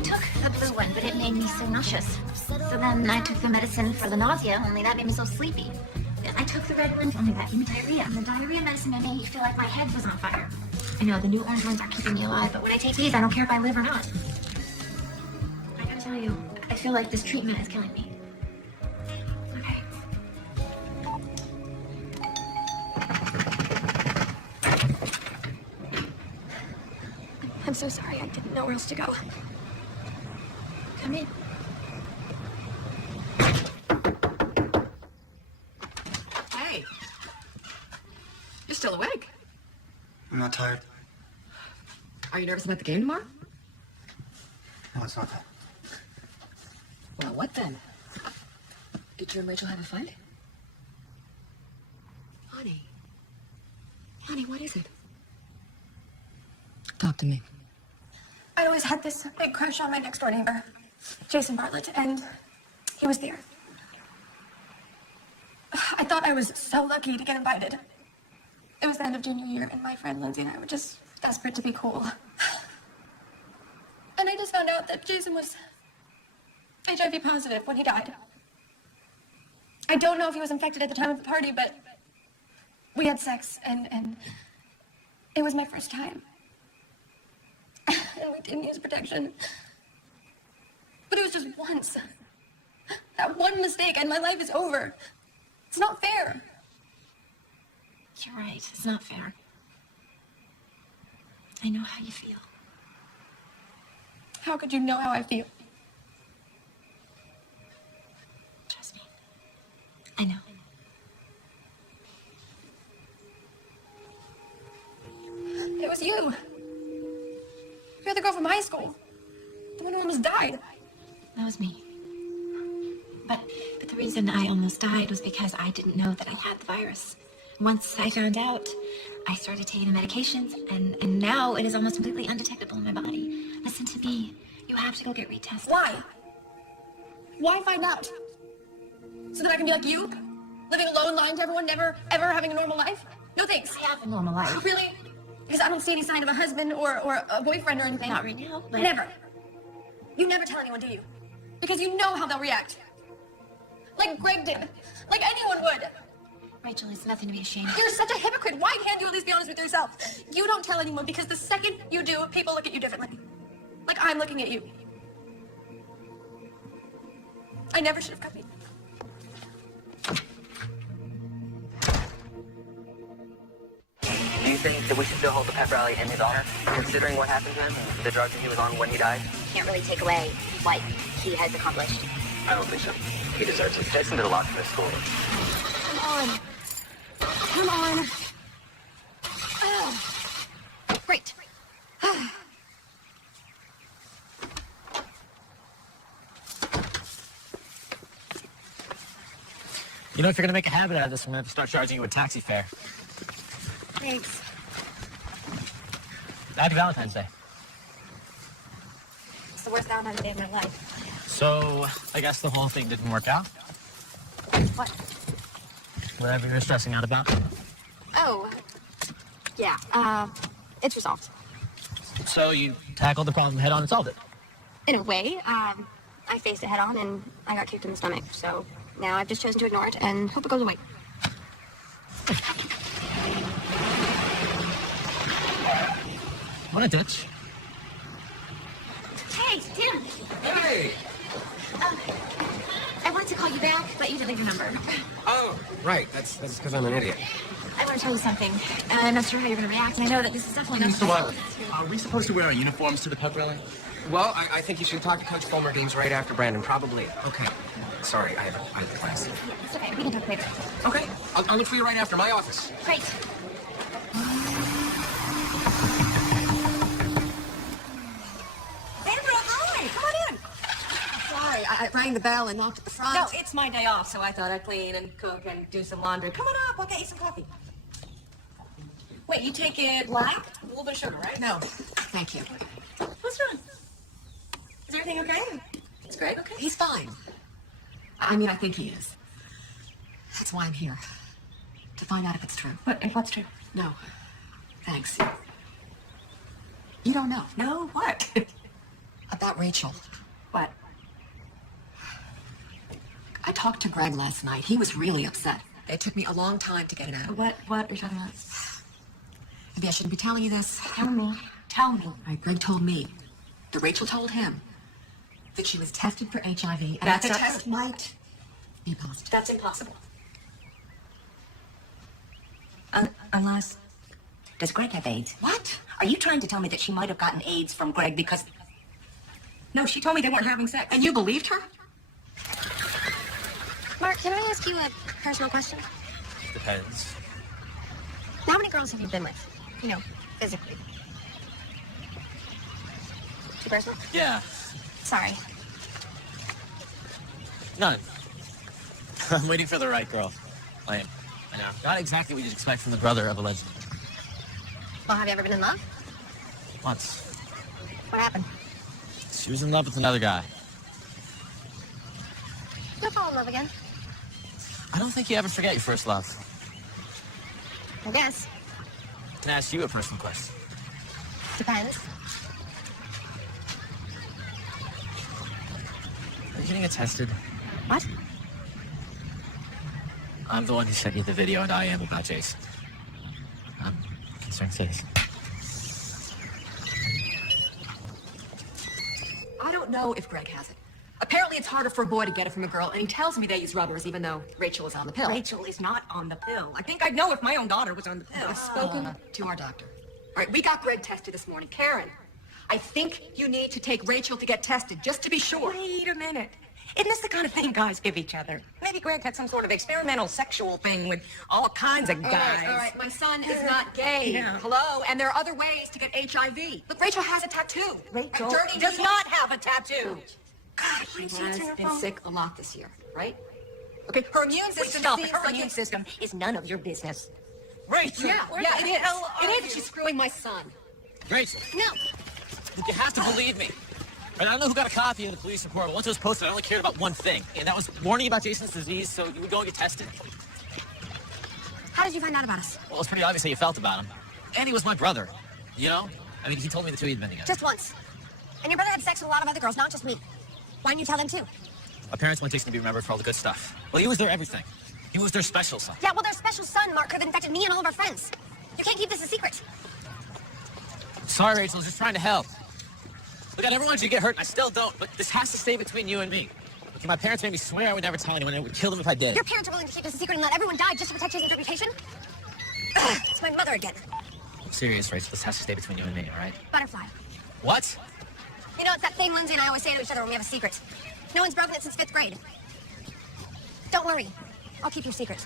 took the blue one, but it made me so nauseous. So then I took the medicine for the nausea, only that made me so sleepy. Then I took the red one, only that gave me diarrhea. And the diarrhea medicine made me feel like my head was on fire. I know the new orange ones are keeping me alive, but when I take these, I don't care if I live or not. I gotta tell you, I feel like this treatment is killing me. Okay. I'm so sorry. I didn't know where else to go. Come in. Hey. You're still awake. I'm not tired. Are you nervous about the game tomorrow? No, it's not that. Well, what then? Did you and Rachel have a fight? Honey. Honey, what is it? Talk to me. I always had this big crush on my next door neighbor, Jason Bartlett, and he was there. I thought I was so lucky to get invited. It was the end of junior year, and my friend Lindsay and I were just desperate to be cool. And I just found out that Jason was HIV positive when he died. I don't know if he was infected at the time of the party, but we had sex, and it was my first time. And we didn't use protection. But it was just once. That one mistake, and my life is over. It's not fair. You're right. It's not fair. I know how you feel. How could you know how I feel? Trust me. I know. It was you. You're the girl from high school. The one who almost died. That was me. But the reason I almost died was because I didn't know that I had the virus. Once I found out, I started taking the medications, and now it is almost completely undetectable in my body. Listen to me. You have to go get retested. Why? Why find out? So that I can be like you? Living alone, lying to everyone, never, ever having a normal life? No thanks. I have a normal life. Really? Because I don't see any sign of a husband or a boyfriend or anything. Not right now, but... Never. You never tell anyone, do you? Because you know how they'll react. Like Greg did. Like anyone would. Rachel, it's nothing to be ashamed of. You're such a hypocrite. Why can't you at least be honest with yourself? You don't tell anyone because the second you do, people look at you differently. Like I'm looking at you. I never should have cut you. Do you think that we should still hold the pep rally in his honor, considering what happened to him, the drugs that he was on when he died? Can't really take away what he has accomplished. I don't think so. He deserves it. Jason did a lot for this school. Come on. Come on. Great. You know, if you're gonna make a habit out of this, I'm gonna have to start charging you a taxi fare. Thanks. Happy Valentine's Day. It's the worst Valentine's Day of my life. So, I guess the whole thing didn't work out? What? Whatever you're stressing out about. Oh. Yeah. It's resolved. So you tackled the problem head on and solved it? In a way, I faced it head on and I got kicked in the stomach. So now I've just chosen to ignore it and hope it goes away. What a ditch. Hey, Tim! Hey! I wanted to call you back, but you didn't leave your number. Oh, right. That's because I'm an idiot. I want to tell you something. I'm not sure how you're going to react, and I know that this is definitely not... So what? Are we supposed to wear our uniforms to the pep rally? Well, I think you should talk to Coach Fulmer Games right after Brandon, probably. Okay. Sorry, I have class. It's okay, we can talk later. Okay. I'll look for you right after my office. Great. Andrew, hi! Come on in! Sorry, I rang the bell and knocked at the front. No, it's my day off, so I thought I'd clean and cook and do some laundry. Come on up, I'll get you some coffee. Wait, you take it black? A little bit of sugar, right? No, thank you. What's wrong? everything okay? Is Greg okay? He's fine. I mean, I think he is. That's why I'm here. To find out if it's true. If what's true? No. Thanks. You don't know. No, what? About Rachel. What? I talked to Greg last night. He was really upset. It took me a long time to get it out. What are you talking about? Maybe I shouldn't be telling you this. Tell me. Tell me. All right, Greg told me that Rachel told him that she was tested for HIV and That's that the not test true. might be positive. That's impossible. Unless... Does Greg have AIDS? What? Are you trying to tell me that she might have gotten AIDS from Greg because... No, she told me they weren't having sex. And you believed her? Mark, can I ask you a personal question? Depends. How many girls have you been with? You know, physically. Too personal? Yeah. Sorry. None. I'm waiting for the right girl. Lame. I know. Not exactly what you'd expect from the brother of a legend. Well, have you ever been in love? Once. What happened? She was in love with another guy. You'll fall in love again. I don't think you ever forget your first love. I guess. Can I ask you a personal question? Depends. Are you getting it tested? What? I'm the one who sent you the video, and I am about Jason. I'm concerned citizen. I don't know if Greg has it. Apparently it's harder for a boy to get it from a girl, and he tells me they use rubbers even though Rachel is on the pill. Rachel is not on the pill. I think I'd know if my own daughter was on the pill. I've spoken to our doctor. All right, we got Greg tested this morning. Karen, I think you need to take Rachel to get tested, just to be sure. Wait a minute. Isn't this the kind of thing guys give each other? Maybe Greg had some sort of experimental sexual thing with all kinds of guys. All right, my son is not gay. Yeah. Hello? And there are other ways to get HIV. Look, Rachel has a tattoo. Rachel A dirty does knee. not have a tattoo. God, she has been sick a lot this year, right? Okay, her immune system Stop it. seems Her like immune it's... system is none of your business. Rachel! Yeah, Where yeah, the it is. hell are It is. you? She's screwing my son. Rachel! No. Look, you have to believe me. I don't know who got a copy of the police report, but once it was posted, I only cared about one thing, and that was warning about Jason's disease, so you would go and get tested. How did you find out about us? Well, it's pretty obvious how you felt about him. And he was my brother, you know? I mean, he told me the two of you had been together. Just once. And your brother had sex with a lot of other girls, not just me. Why didn't you tell them too? My parents want Jason to be remembered for all the good stuff. Well, he was their everything. He was their special son. Yeah, well, their special son, Mark, could have infected me and all of our friends. You can't keep this a secret. Sorry, Rachel, I was just trying to help. Look, I never wanted you to get hurt, and I still don't, but this has to stay between you and me. Look, my parents made me swear I would never tell anyone, and I would kill them if I did. Your parents are willing to keep this a secret and let everyone die just to protect Jason's reputation? Ugh, it's my mother again. I'm serious, Rachel. This has to stay between you and me, all right? Butterfly. What? You know, it's that thing Lindsay and I always say to each other when we have a secret. No one's broken it since 5th grade. Don't worry. I'll keep your secret.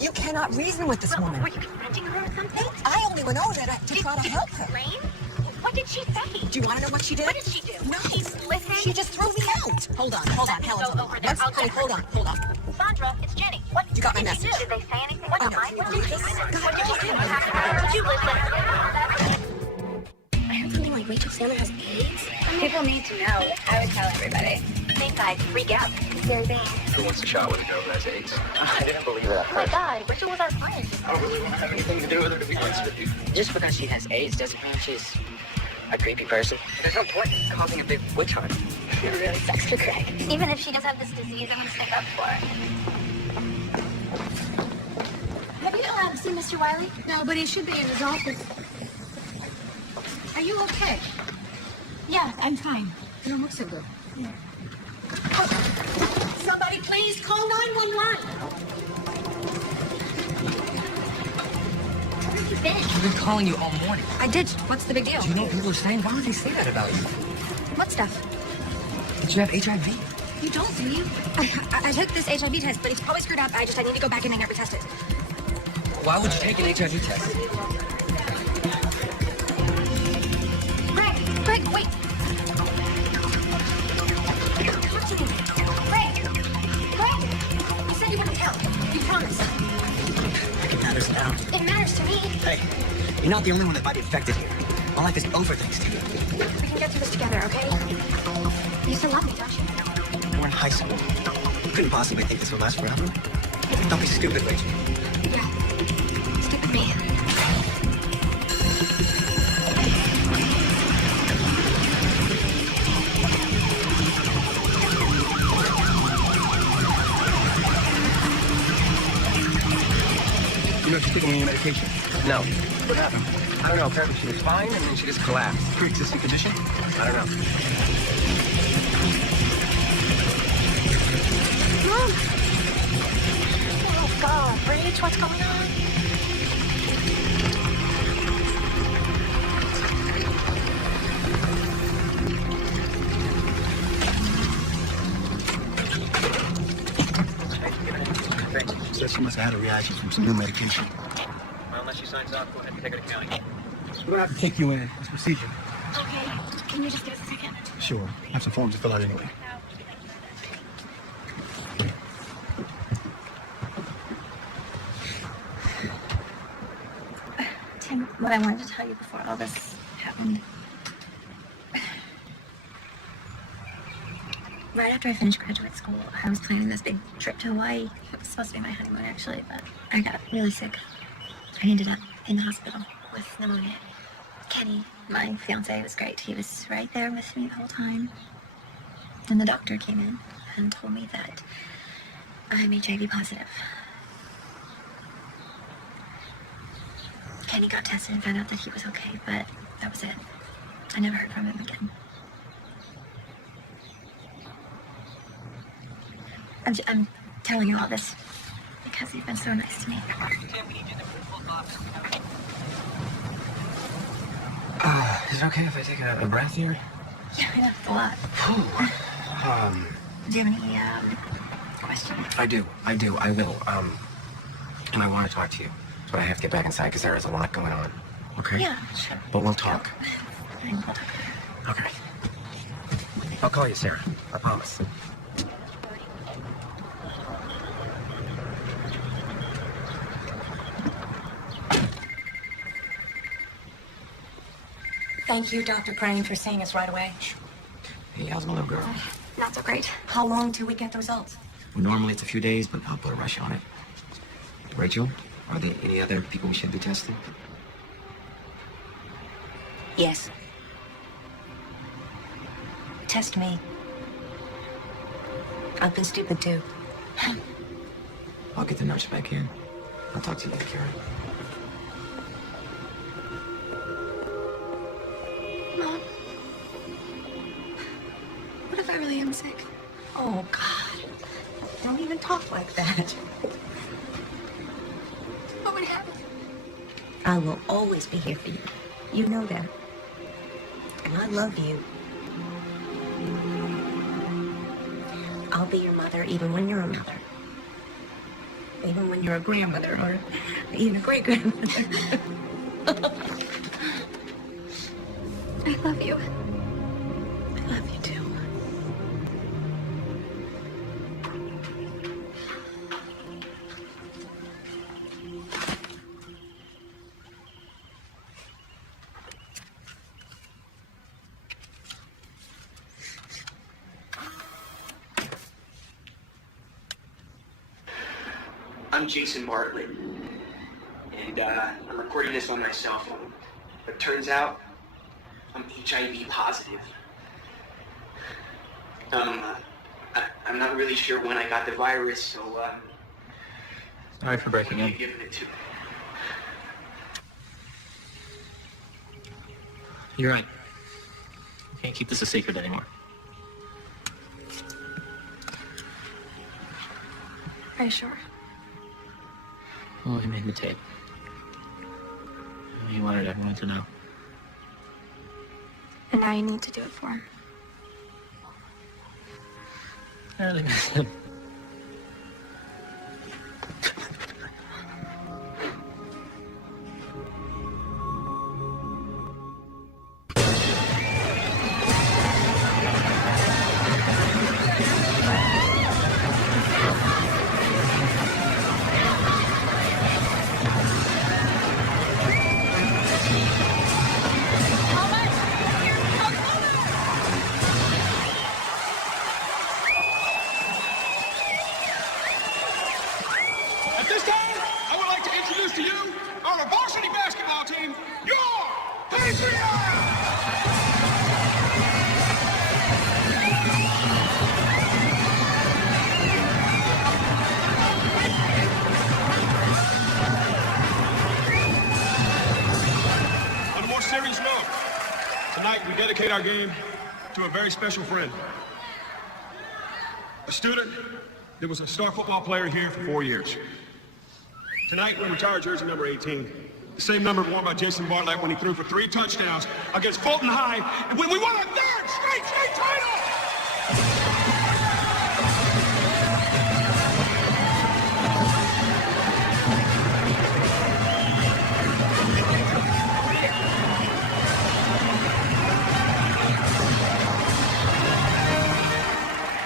You cannot reason with this woman. Were you confronting her or something? I only went over there to try to help her. Rain? What did she say? Do you want to know what she did? What did she do? No. She's listening. She just threw me out. Hold on, Helen. Go over there. I'll check. Hold on. Sandra, it's Jenny. What You got my did message. Did they say anything? What I am know. I? What You did just you got say? my Did you listen? I heard something like Rachel Salmon has AIDS. People need to know. I would tell everybody. Think I'd freak out. It's very bad. Who wants a shot with a girl who has AIDS? I didn't believe that. Oh my God, Rachel was our friend. I don't really want to have anything to do with her, to be honest with you. Just because she has AIDS doesn't mean she's a creepy person. There's no point in causing a big witch hunt. It really sucks for Greg. Even if she does have this disease, I'm gonna stick up for her. Have you seen Mr. Wiley? No, but he should be in his office. Are you okay? Yeah, I'm fine. You don't look so good. Yeah. Somebody please call 911. Where have you been? I've been calling you all morning. I did. What's the big deal? Do you know what people are saying? Why would they say that about you? What stuff? Did you have HIV? You don't, do you? I took this HIV test, but it's probably screwed up. I need to go back in and get retested. Why would you take an HIV test? Greg, wait. Talk to me. Greg, you said you wouldn't tell. You promised. It matters now. It matters to me. Hey, you're not the only one that might be affected here. My life is over thanks to you. But can get through this together, okay? You still love me, don't you? We're in high school. You couldn't possibly think this would last forever. Don't be stupid, Rachel. Yeah. Stick with me. You know, she's taking any medication. No. What happened? I don't know. Apparently she was fine, and then she just collapsed. Pre-existing condition? I don't know. Mom! Oh, God. Rach, what's going on? She said she must have had a reaction from some new medication. Well, unless she signs off, go ahead and take her to county. We're gonna have to take you in. It's procedure. Okay. Can you just give us a second? Sure. I have some forms to fill out anyway. Tim, what I wanted to tell you before all this happened. Right after I finished graduate school, I was planning this big trip to Hawaii. It was supposed to be my honeymoon, actually, but I got really sick. I ended up in the hospital with pneumonia. Kenny, my fiance, was great. He was right there with me the whole time. Then the doctor came in and told me that I'm HIV positive. Kenny got tested and found out that he was okay, but that was it. I never heard from him again. I'm telling you all this because you've been so nice to me. Is it okay if I take a breath here? Yeah, I know, it's a lot. Do you have any questions? I do. I will. And I want to talk to you. But I have to get back inside because there is a lot going on. Okay? Yeah, sure. But we'll talk. Fine, we'll talk. Okay. I'll call you, Sarah. I promise. Thank you, Dr. Crane, for seeing us right away. Hey, how's my little girl? Not so great. How long till we get the results? Well, normally it's a few days, but I'll put a rush on it. Rachel, are there any other people we should be testing? Yes. Test me. I've been stupid too. I'll get the nurse back in. I'll talk to you later, Karen. Mom, what if I really am sick? Oh, God. Don't even talk like that. What would happen? I will always be here for you. You know that. And I love you. I'll be your mother even when you're a mother. Even when you're a grandmother or even a great-grandmother. I love you. I love you too. I'm Jason Bartlett, and I'm recording this on my cell phone. But turns out, I'm HIV positive. I'm not really sure when I got the virus, so Sorry for breaking in. giving it to. You're right. We can't keep this a secret anymore. Are you sure? Well, he made the tape. He wanted everyone to know. And now you need to do it for him. I really miss him. Tonight, we dedicate our game to a very special friend. A student that was a star football player here for 4 years. Tonight, we retire jersey number 18. The same number worn by Jason Bartlett when he threw for 3 touchdowns against Fulton High, and when we won our 3rd straight state title!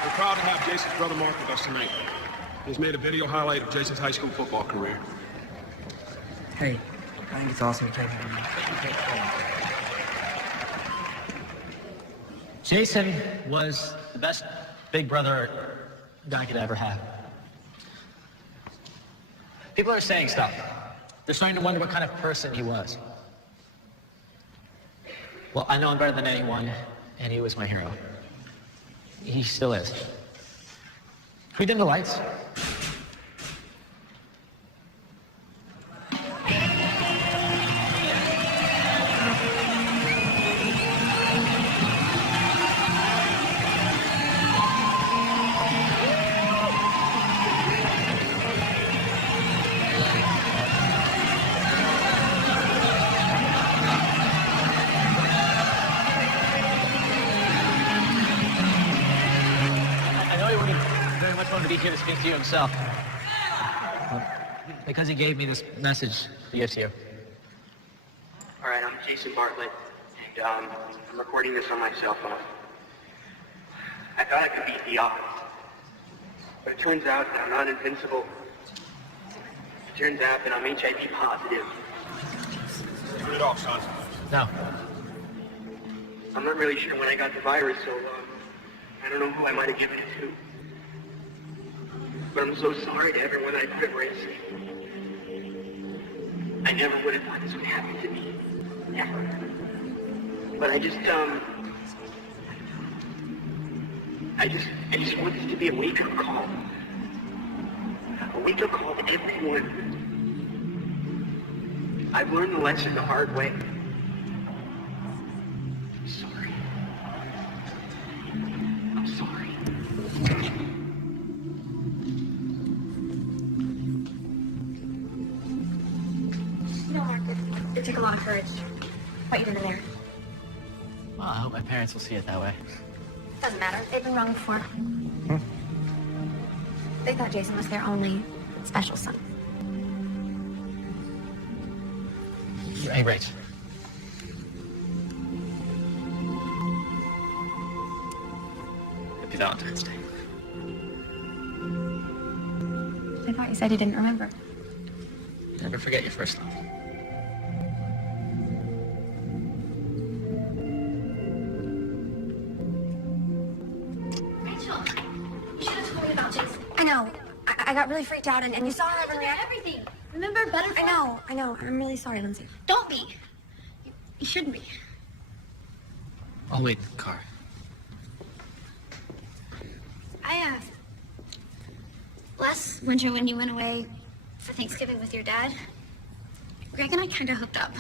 We're proud to have Jason's brother Mark with us tonight. He's made a video highlight of Jason's high school football career. Hey, I think it's awesome to take him. Jason was the best big brother I could ever have. People are saying stuff. They're starting to wonder what kind of person he was. Well, I know him better than anyone, and he was my hero. He still is. Can we dim the lights? To be here to speak to you himself. Because he gave me this message to give to you. All right, I'm Jason Bartlett, and I'm recording this on my cell phone. I thought I could beat the odds, but it turns out that I'm not invincible. It turns out that I'm HIV positive. Turn it off, son. No. I'm not really sure when I got the virus, so I don't know who I might have given it to. But I'm so sorry to everyone I put at risk. I never would have thought this would happen to me. Never. But I just want this to be a wake-up call. A wake-up call to everyone. I've learned the lesson the hard way. I'm sorry. I'm sorry. No, Mark, it took a lot of courage. What you did in there. Well, I hope my parents will see it that way. Doesn't matter. They've been wrong before. They thought Jason was their only special son. Hey, Rach. Happy Valentine's Day. I thought you said you didn't remember. Never forget your first love. Rachel, you should have told me about Jason. I know. I got really freaked out, and you saw her react. Everything. Remember Butterfly? I know. I'm really sorry, Lindsay. Don't be. You shouldn't be. I'll wait in the car. Last winter when you went away for Thanksgiving with your dad, Greg and I kind of hooked up.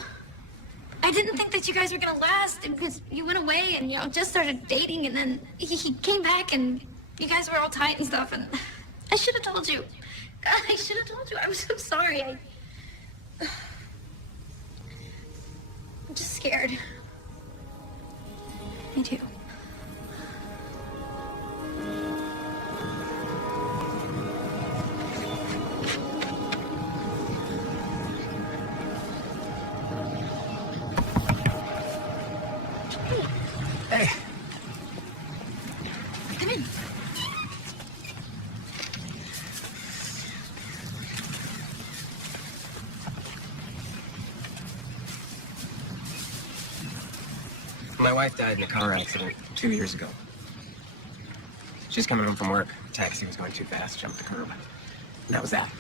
I didn't think that you guys were gonna last because you went away and, just started dating, and then he came back and you guys were all tight and stuff, and I should have told you. God, I should have told you. I'm so sorry. I'm just scared. Me too. Hey. Come in. My wife died in a car accident 2 years ago. She was coming home from work. The taxi was going too fast, jumped the curb. And that was that.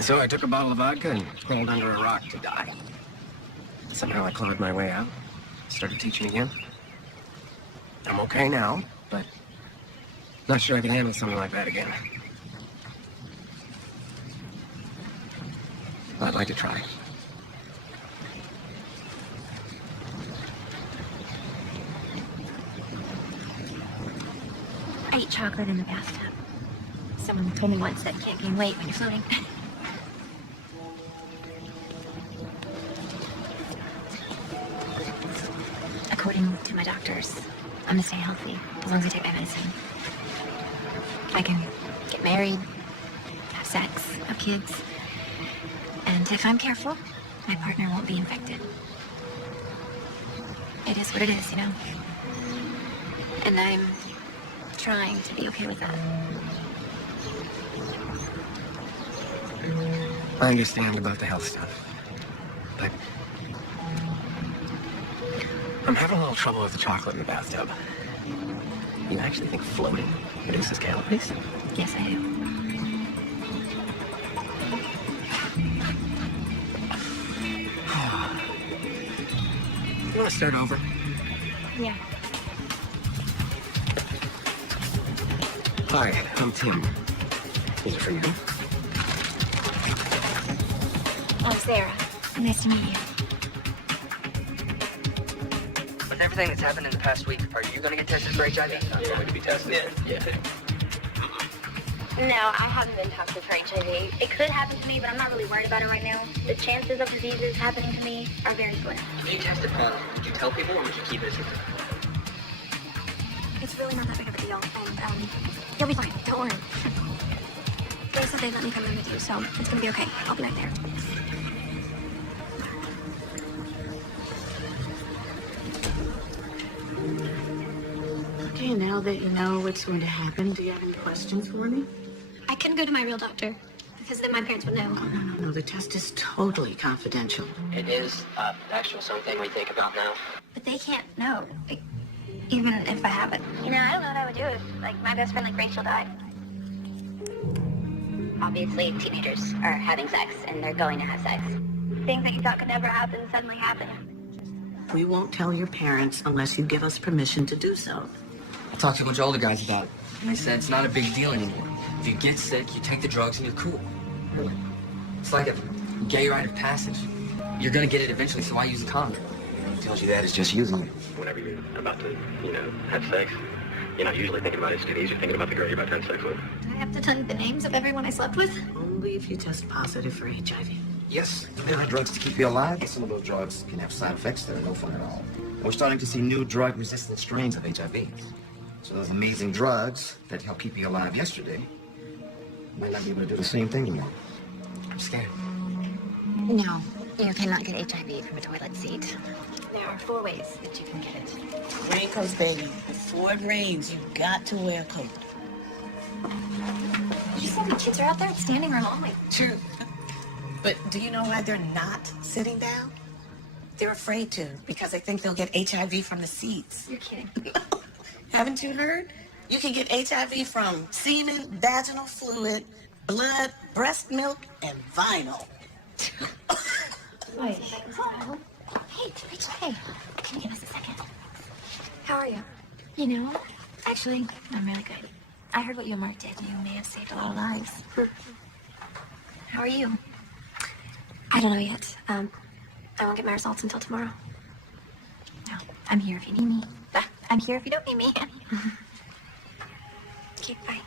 So I took a bottle of vodka and crawled under a rock to die. Somehow I clawed my way out, started teaching again. I'm okay now, but not sure I can handle something like that again. I'd like to try. I eat chocolate in the bathtub. Someone told me once that you can't gain weight when you're floating. According to my doctors, I'm gonna stay healthy as long as I take my medicine. I can get married, have sex, have kids, and if I'm careful, my partner won't be infected. It is what it is, you know? And I'm trying to be okay with that. I understand about the health stuff, but I'm having a little trouble with the chocolate in the bathtub. You actually think floating reduces calories? Yes, I do. You want to start over? Yeah. Hi, I'm Tim. Is it for you? I'm Sarah. Nice to meet you. With everything that's happened in the past week, are you gonna get tested for HIV? I'm going to be tested. Yeah. No, I haven't been tested for HIV. It could happen to me, but I'm not really worried about it right now. The chances of diseases happening to me are very slim. When you tested positive, would you tell people or would you keep it a secret? It's really not that big of a deal, and you'll be fine. Don't worry. They said they'd let me come in with you, so it's gonna be okay. I'll be right there. Okay, now that you know what's going to happen, do you have any questions for me? I couldn't go to my real doctor because then my parents would know. No, the test is totally confidential. It is actual something we think about now. But they can't know, like, even if I have it. You know, I don't know what I would do if, like, my best friend, like, Rachel died. Obviously, teenagers are having sex, and they're going to have sex. Things that you thought could never happen suddenly happen. We won't tell your parents unless you give us permission to do so. I talked to a bunch of older guys about it, and they said it's not a big deal anymore. If you get sick, you take the drugs and you're cool. It's like a gay rite of passage. You're gonna get it eventually, so why use a condom? Who tells you that? It's just using it. Whenever you're about to, have sex, you're not usually thinking about STDs. You're thinking about the girl you're about to have sex with. Do I have to tell you the names of everyone I slept with? Only if you test positive for HIV. Yes, there are drugs to keep you alive, but some of those drugs can have side effects that are no fun at all. And we're starting to see new drug-resistant strains of HIV. So those amazing drugs that helped keep you alive yesterday might not be able to do the same thing anymore. I'm scared. No, you cannot get HIV from a toilet seat. There are 4 ways that you can get it. Rain comes, baby. Before it rains, you got to wear a coat. Did you see how many kids are out there standing room only? True. But do you know why they're not sitting down? They're afraid to because they think they'll get HIV from the seats. You're kidding. Haven't you heard? You can get HIV from semen, vaginal fluid, blood, breast milk, and vinyl. Wait. Hey, Rachel, hey. Can you give us a second? How are you? You know, actually, I'm really good. I heard what you and Mark did. You may have saved a lot of lives. How are you? I don't know yet. I won't get my results until tomorrow. No, I'm here if you need me. I'm here if you don't need me. Okay, bye.